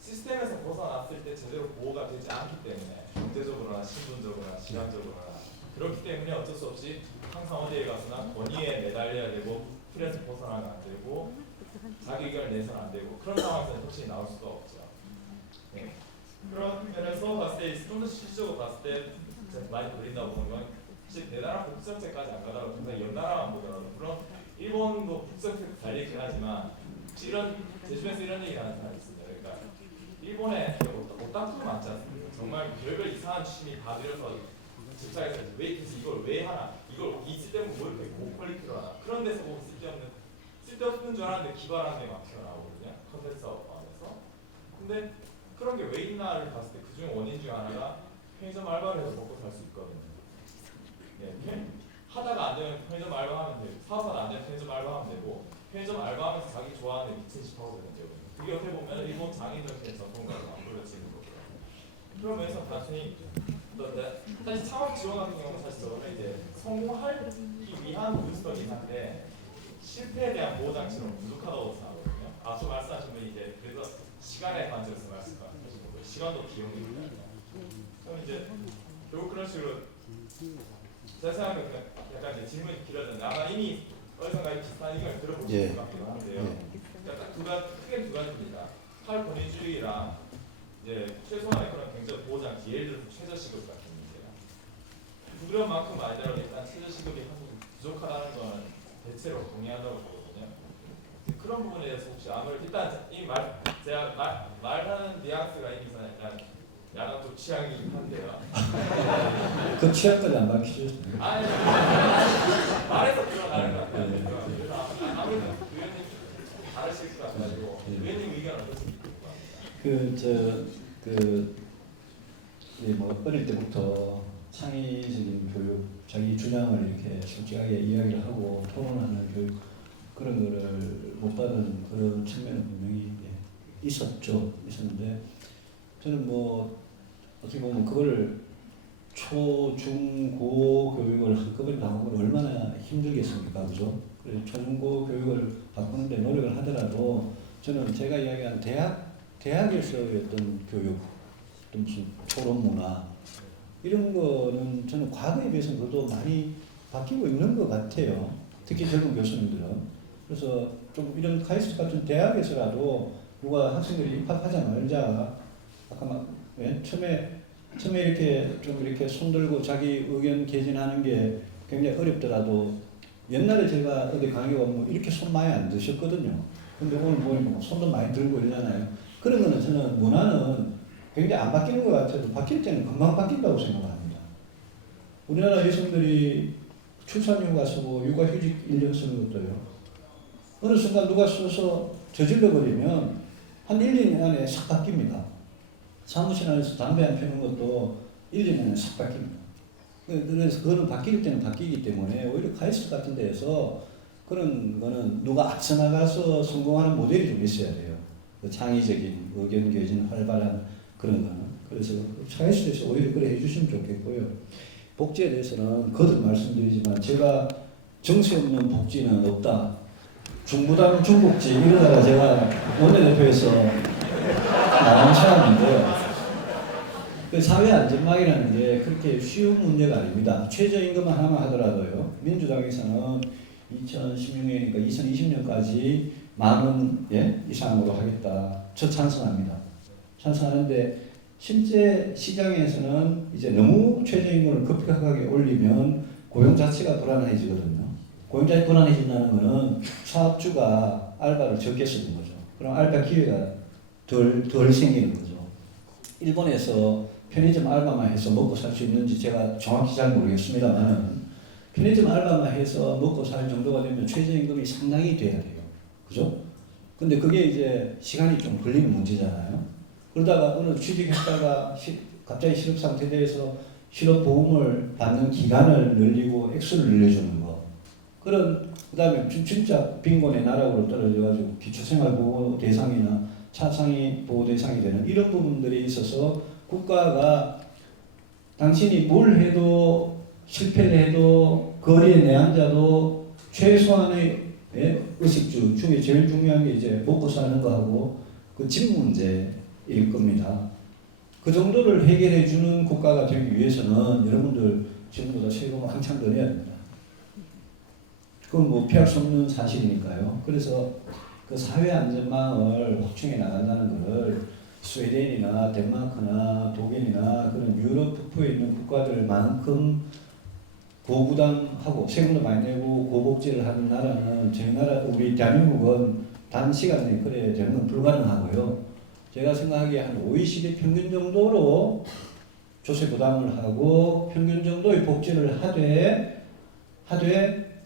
시스템에서 벗어났을 때 제대로 보호가 되지 않기 때문에 경제적으로나 신분적으로나 시간적으로나 그렇기 때문에 어쩔 수 없이 항상 어디에 가서나 권위에 매달려야 되고 틀에서 벗어나면 안 되고 자기 의견을 내서는 안 되고 그런 상황에서 혁신이 나올 수가 없죠. 네. 그런 면에서 봤을 때 좀 더 실질적으로 봤을 때 제가 많이 그린다고 보는 건 사실 대단한 국정책까지 안 가더라도 그냥 연나라만 보더라도 물론 일본도 국정책 잘 얘기긴 하지만 제 주변에서 이런 얘기 하는 사람이 있습니다. 그러니까 일본에 오타쿠 많지 않습니까? 정말 별별 이상한 취미 다 들여서 직장에서 이걸 왜 하나? 이걸 이 쓸데없는 뭐 이렇게 고퀄리티로 하나? 그런 데서 보면 쓸데없는 줄 알았는데 기발한 게 막 튀어나오거든요. 컨텐츠 사업 안에서. 근데 그런 게 왜 있나를 봤을 때 그중 원인 중 하나가 편의점 알바를 해서 먹고 살 수 있거든요. 네, 하다가 안 되면 편의점 알바하면 되고 사업하다 안 되면 편의점 알바하면 되고 편의점 알바하면서 자기 좋아하는 미친 싶어서 되는 거거든요. 그게 어떻게 보면 일본 장인들의 전통과도 안 불러지는 거고요. 그런 면에서 단순히 사실 창업 지원 같은 경우는 사실 저는 이제 성공하기 위한 부스터긴 한데 실패에 대한 보호 장치는 부족하다고 생각하거든요. 앞서 말씀하신 분이 이제 그래서 시간에 관점에서 말씀하신 거고 시간도 비용입니다. 그럼 이제 결국 그런 식으로 제가 생각하면 약간 이제 질문이 길어졌는데 아마 이미 어디선가 비슷한 의견을 들어보신 것 같기도 한데요. 그러니까 크게 두 가지입니다. 탈권위주의랑 이제 최소한의 그런 경제 보호 장치, 예를 들어서 최저시급 같은 문제가 그런 만큼 아니더라도 일단 최저시급이 한국 부족하다는 건 대체로 동의한다고 보거든요. 그런 부분에 대해서 혹시 아무래도 일단 제가 말하는 뉘앙스가 이미 약간 야당 쪽 취향이긴 한데요. 그 취향까지 안 밝히죠. 아니 말해서 드러나는 것 같아요. 그래서 아무래도 의원님 다르실 것 같아가지고 의원님 의견 어떻습니까? 뭐 어릴 때부터 창의적인 교육, 자기 주장을 이렇게 솔직하게 이야기를 하고 토론하는 교육 그런 거를 못 받은 그런 측면은 분명히 있었는데 저는 뭐 어떻게 보면 그걸 초, 중, 고 교육을 한꺼번에 바꾸면 얼마나 힘들겠습니까, 그죠? 그래서 초, 중, 고 교육을 바꾸는데 노력을 하더라도 저는 제가 이야기한 대학에서의 어떤 교육, 또 무슨 토론 문화 이런 거는 저는 과거에 비해서는 그래도 많이 바뀌고 있는 것 같아요. 특히 젊은 교수님들은. 그래서 좀 이런 카이스트 같은 대학에서라도 누가 학생들이 입학하자마자 아까 처음에 이렇게 좀 이렇게 손들고 자기 의견 개진하는 게 굉장히 어렵더라도 옛날에 제가 어디 강의 가면 이렇게 손 많이 안 드셨거든요. 근데 오늘 보니까 손도 많이 들고 이러잖아요. 그런 거는 저는 문화는 굉장히 안 바뀌는 것 같아도 바뀔 때는 금방 바뀐다고 생각합니다. 우리나라 여성들이 출산휴가 쓰고 육아휴직 1년 쓰는 것도요. 어느 순간 누가 써서 저질러 버리면 한 1, 2년 안에 싹 바뀝니다. 사무실 안에서 담배 안 피우는 것도 1, 2년 안에 싹 바뀝니다. 그래서 그거는 바뀔 때는 바뀌기 때문에 오히려 카이스트 같은 데에서 그런 거는 누가 앞서 나가서 성공하는 모델이 좀 있어야 돼요. 그 창의적인 의견 개진 활발한 그런 거는. 그래서 카이스트에서 오히려 그래 해주시면 좋겠고요. 복지에 대해서는 거듭 말씀드리지만 제가 정세 없는 복지는 없다. 중부담 중복지 이러다가 제가 원내대표에서 나온 사람인데요. 그 사회 안전망이라는 게 그렇게 쉬운 문제가 아닙니다. 최저임금만 하나 하더라도요. 민주당에서는 2016년이니까 2020년까지 10,000원 이상으로 하겠다. 저 찬성합니다. 찬성하는데 실제 시장에서는 이제 너무 최저임금을 급격하게 올리면 고용 자체가 불안해지거든요. 고용자가 불안해진다는 것은 사업주가 알바를 적게 쓰는 거죠. 그럼 알바 기회가 덜 생기는 거죠. 일본에서 편의점 알바만 해서 먹고 살 수 있는지 제가 정확히 잘 모르겠습니다만 편의점 알바만 해서 먹고 살 정도가 되면 최저임금이 상당히 돼야 돼요. 그죠? 근데 그게 이제 시간이 좀 걸리는 문제잖아요. 그러다가 어느 취직했다가 갑자기 실업 상태 돼서 실업보험을 받는 기간을 늘리고 액수를 늘려주는 거. 그다음에 진짜 빈곤의 나락으로 떨어져가지고 기초생활보호 대상이나 차상위 보호 대상이 되는 이런 부분들이 있어서 국가가 당신이 뭘 해도 실패를 해도 거리에 내앉아도 최소한의 의식주 중에 제일 중요한 게 이제 먹고 사는 거하고 그 집 문제일 겁니다. 그 정도를 해결해 주는 국가가 되기 위해서는 여러분들 지금보다 세금을 한참 더 내야 됩니다. 그건 뭐 피할 수 없는 사실이니까요. 그래서 그 사회 안전망을 확충해 나간다는 것을 스웨덴이나 덴마크나 독일이나 그런 유럽 북부에 있는 국가들만큼 고부담하고 세금도 많이 내고 고복지를 하는 나라는 저희 나라 우리 대한민국은 단시간에 그래 되는 건 불가능하고요. 제가 생각하기에 한 OECD 평균 정도로 조세 부담을 하고 평균 정도의 복지를 하되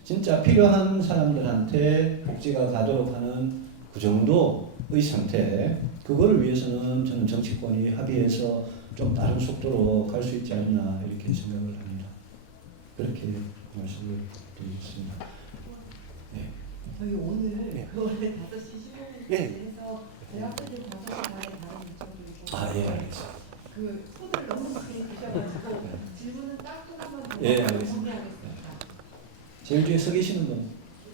진짜 필요한 사람들한테 복지가 가도록 하는 그 정도의 상태. 그거를 위해서는 저는 정치권이 합의해서 좀 다른 속도로 갈 수 있지 않나 이렇게 생각을 합니다. 그렇게 말씀을 드리겠습니다. 네. 저희 오늘 네. 그 원래 5시 15분에 해서 대학생들 5시 반에 다른 일정도 있고 알겠습니다. 그 손을 너무 많이 주셔가지고 질문은 딱 하나만 더 알겠습니다. 정리하겠습니다. 제일 뒤에 서 계시는 분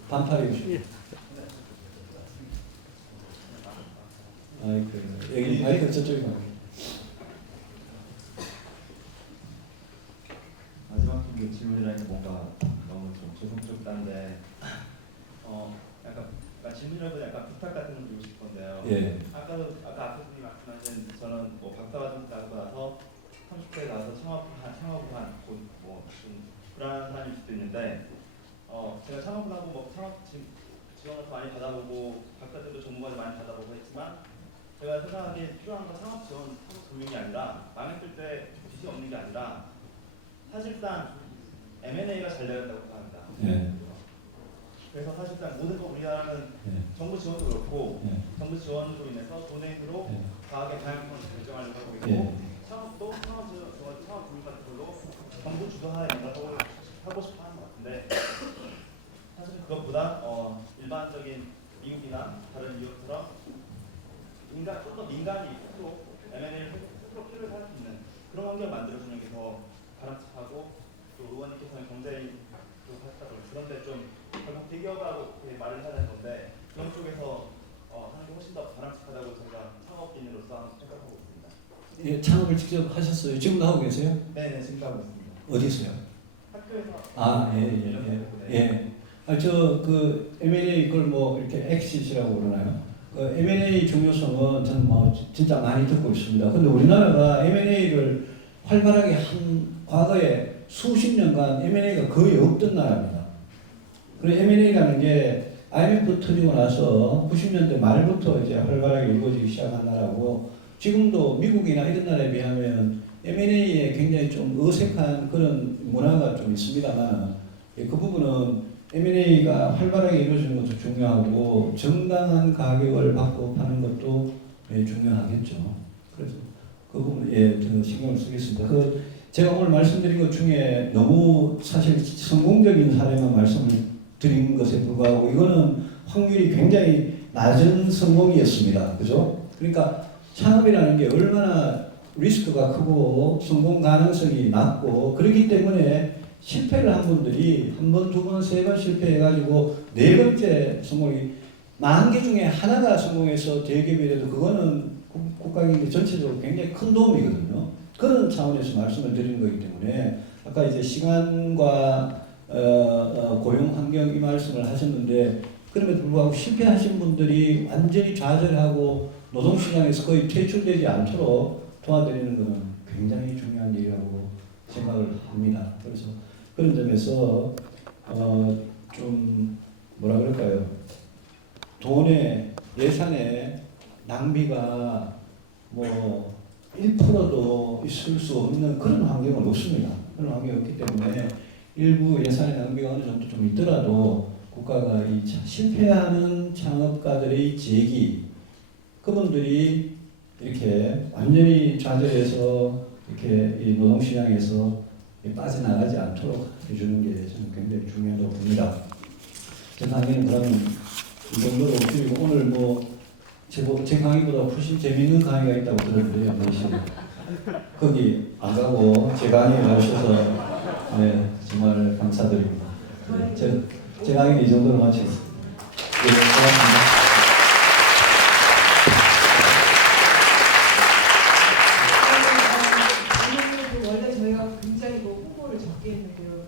반팔이시죠? 여기 마이크 저쪽에 가고. 마지막 질문이라니까 뭔가 너무 좀 조심스럽다는데 약간 질문이라고 약간 부탁 같은 거 드리고 싶은데요. 예. 아까 앞에서님 말씀하신 저는 뭐 박사과정 따고 나서 30대에 가서 창업을 한 곧뭐좀 불안한 사람일 수도 있는데 제가 창업을 하고 뭐 창업 지원을 많이 받아보고 바깥에도 정보를 많이 받아보고 했지만 제가 생각하기에 필요한 건 창업 지원 창업 금융이 아니라 망했을 때 빚이 없는 게 아니라 사실상 M&A가 잘 되었다고 생각합니다. 예. 그래서 사실상 모든 거 우리나라는 예. 정부 지원도 그렇고 예. 정부 지원으로 인해서 도네이트로 예. 과학의 다양성을 결정하려고 하고 있고 예. 창업도 창업 지원, 창업 금융 같은 걸로 정부 주도하에 뭔가 하고 싶어 하는 것 같은데 사실 그것보다 일반적인 미국이나 다른 유럽처럼 좀 더 민간이 스스로 M&A를 스스로 필요로 할 수 있는 그런 환경을 만들어주는 게 더 바람직하고 또 의원님께서는 경제인 하셨다고 그런데 좀 결국 대기업하고 이렇게 말을 해야 되는 건데 그런 쪽에서 하는 게 훨씬 더 바람직하다고 제가 창업인으로서 생각하고 있습니다. 예, 창업을 직접 하셨어요? 지금도 하고 계세요? 네네 지금 하고 있습니다. 어디서요? 학교에서 아, 예. 아, 그 M&A 그걸 뭐 이렇게 엑시트라고 그러나요? 그 M&A 중요성은 저는 뭐 진짜 많이 듣고 있습니다. 근데 우리나라가 M&A를 활발하게 한 과거에 수십 년간 M&A가 거의 없던 나라입니다. 그리고 M&A라는 게 IMF 터지고 나서 90년대 말부터 이제 활발하게 이루어지기 시작한 나라고 지금도 미국이나 이런 나라에 비하면 M&A에 굉장히 좀 어색한 그런 문화가 좀 있습니다만 그 부분은 M&A가 활발하게 이루어지는 것도 중요하고 정당한 가격을 받고 파는 것도 중요하겠죠. 그래서 그 부분에 저는 신경을 쓰겠습니다. 제가 오늘 말씀드린 것 중에 너무 사실 성공적인 사례만 말씀을 드린 것에 불과하고 이거는 확률이 굉장히 낮은 성공이었습니다. 그죠? 그러니까 창업이라는 게 얼마나 리스크가 크고 성공 가능성이 낮고 그렇기 때문에 실패를 한 분들이 한 번, 두 번, 세 번 실패해가지고 네 번째 성공이 10,000개 중에 하나가 성공해서 대기업이 돼도 그거는 국가경제 전체적으로 굉장히 큰 도움이거든요. 그런 차원에서 말씀을 드리는 거기 때문에 아까 이제 시간과 고용 환경 이 말씀을 하셨는데 그럼에도 불구하고 실패하신 분들이 완전히 좌절하고 노동시장에서 거의 퇴출되지 않도록 도와드리는 것은 굉장히 중요한 일이라고 생각을 합니다. 그래서 그런 점에서 좀 뭐라 그럴까요? 돈의 예산의 낭비가 뭐 1%도 있을 수 없는 그런 환경은 없습니다. 그런 환경이 없기 때문에 일부 예산의 낭비가 어느 정도 좀 있더라도 국가가 이 실패하는 창업가들의 재기 그분들이 이렇게 완전히 좌절해서 이렇게 이 노동시장에서 빠져나가지 않도록 해주는 게 저는 굉장히 중요하다고 봅니다. 제 강의는 그러면 이 정도로 드리고 오늘 뭐 제 강의보다 훨씬 재미있는 강의가 있다고 들었는데요. 거기 안 가고 제 강의에 가셔서 네, 정말 감사드립니다. 네, 제 강의는 이 정도로 마치겠습니다. 네, 고맙습니다. 원래 저희가 굉장히 홍보를 적게 했는데요.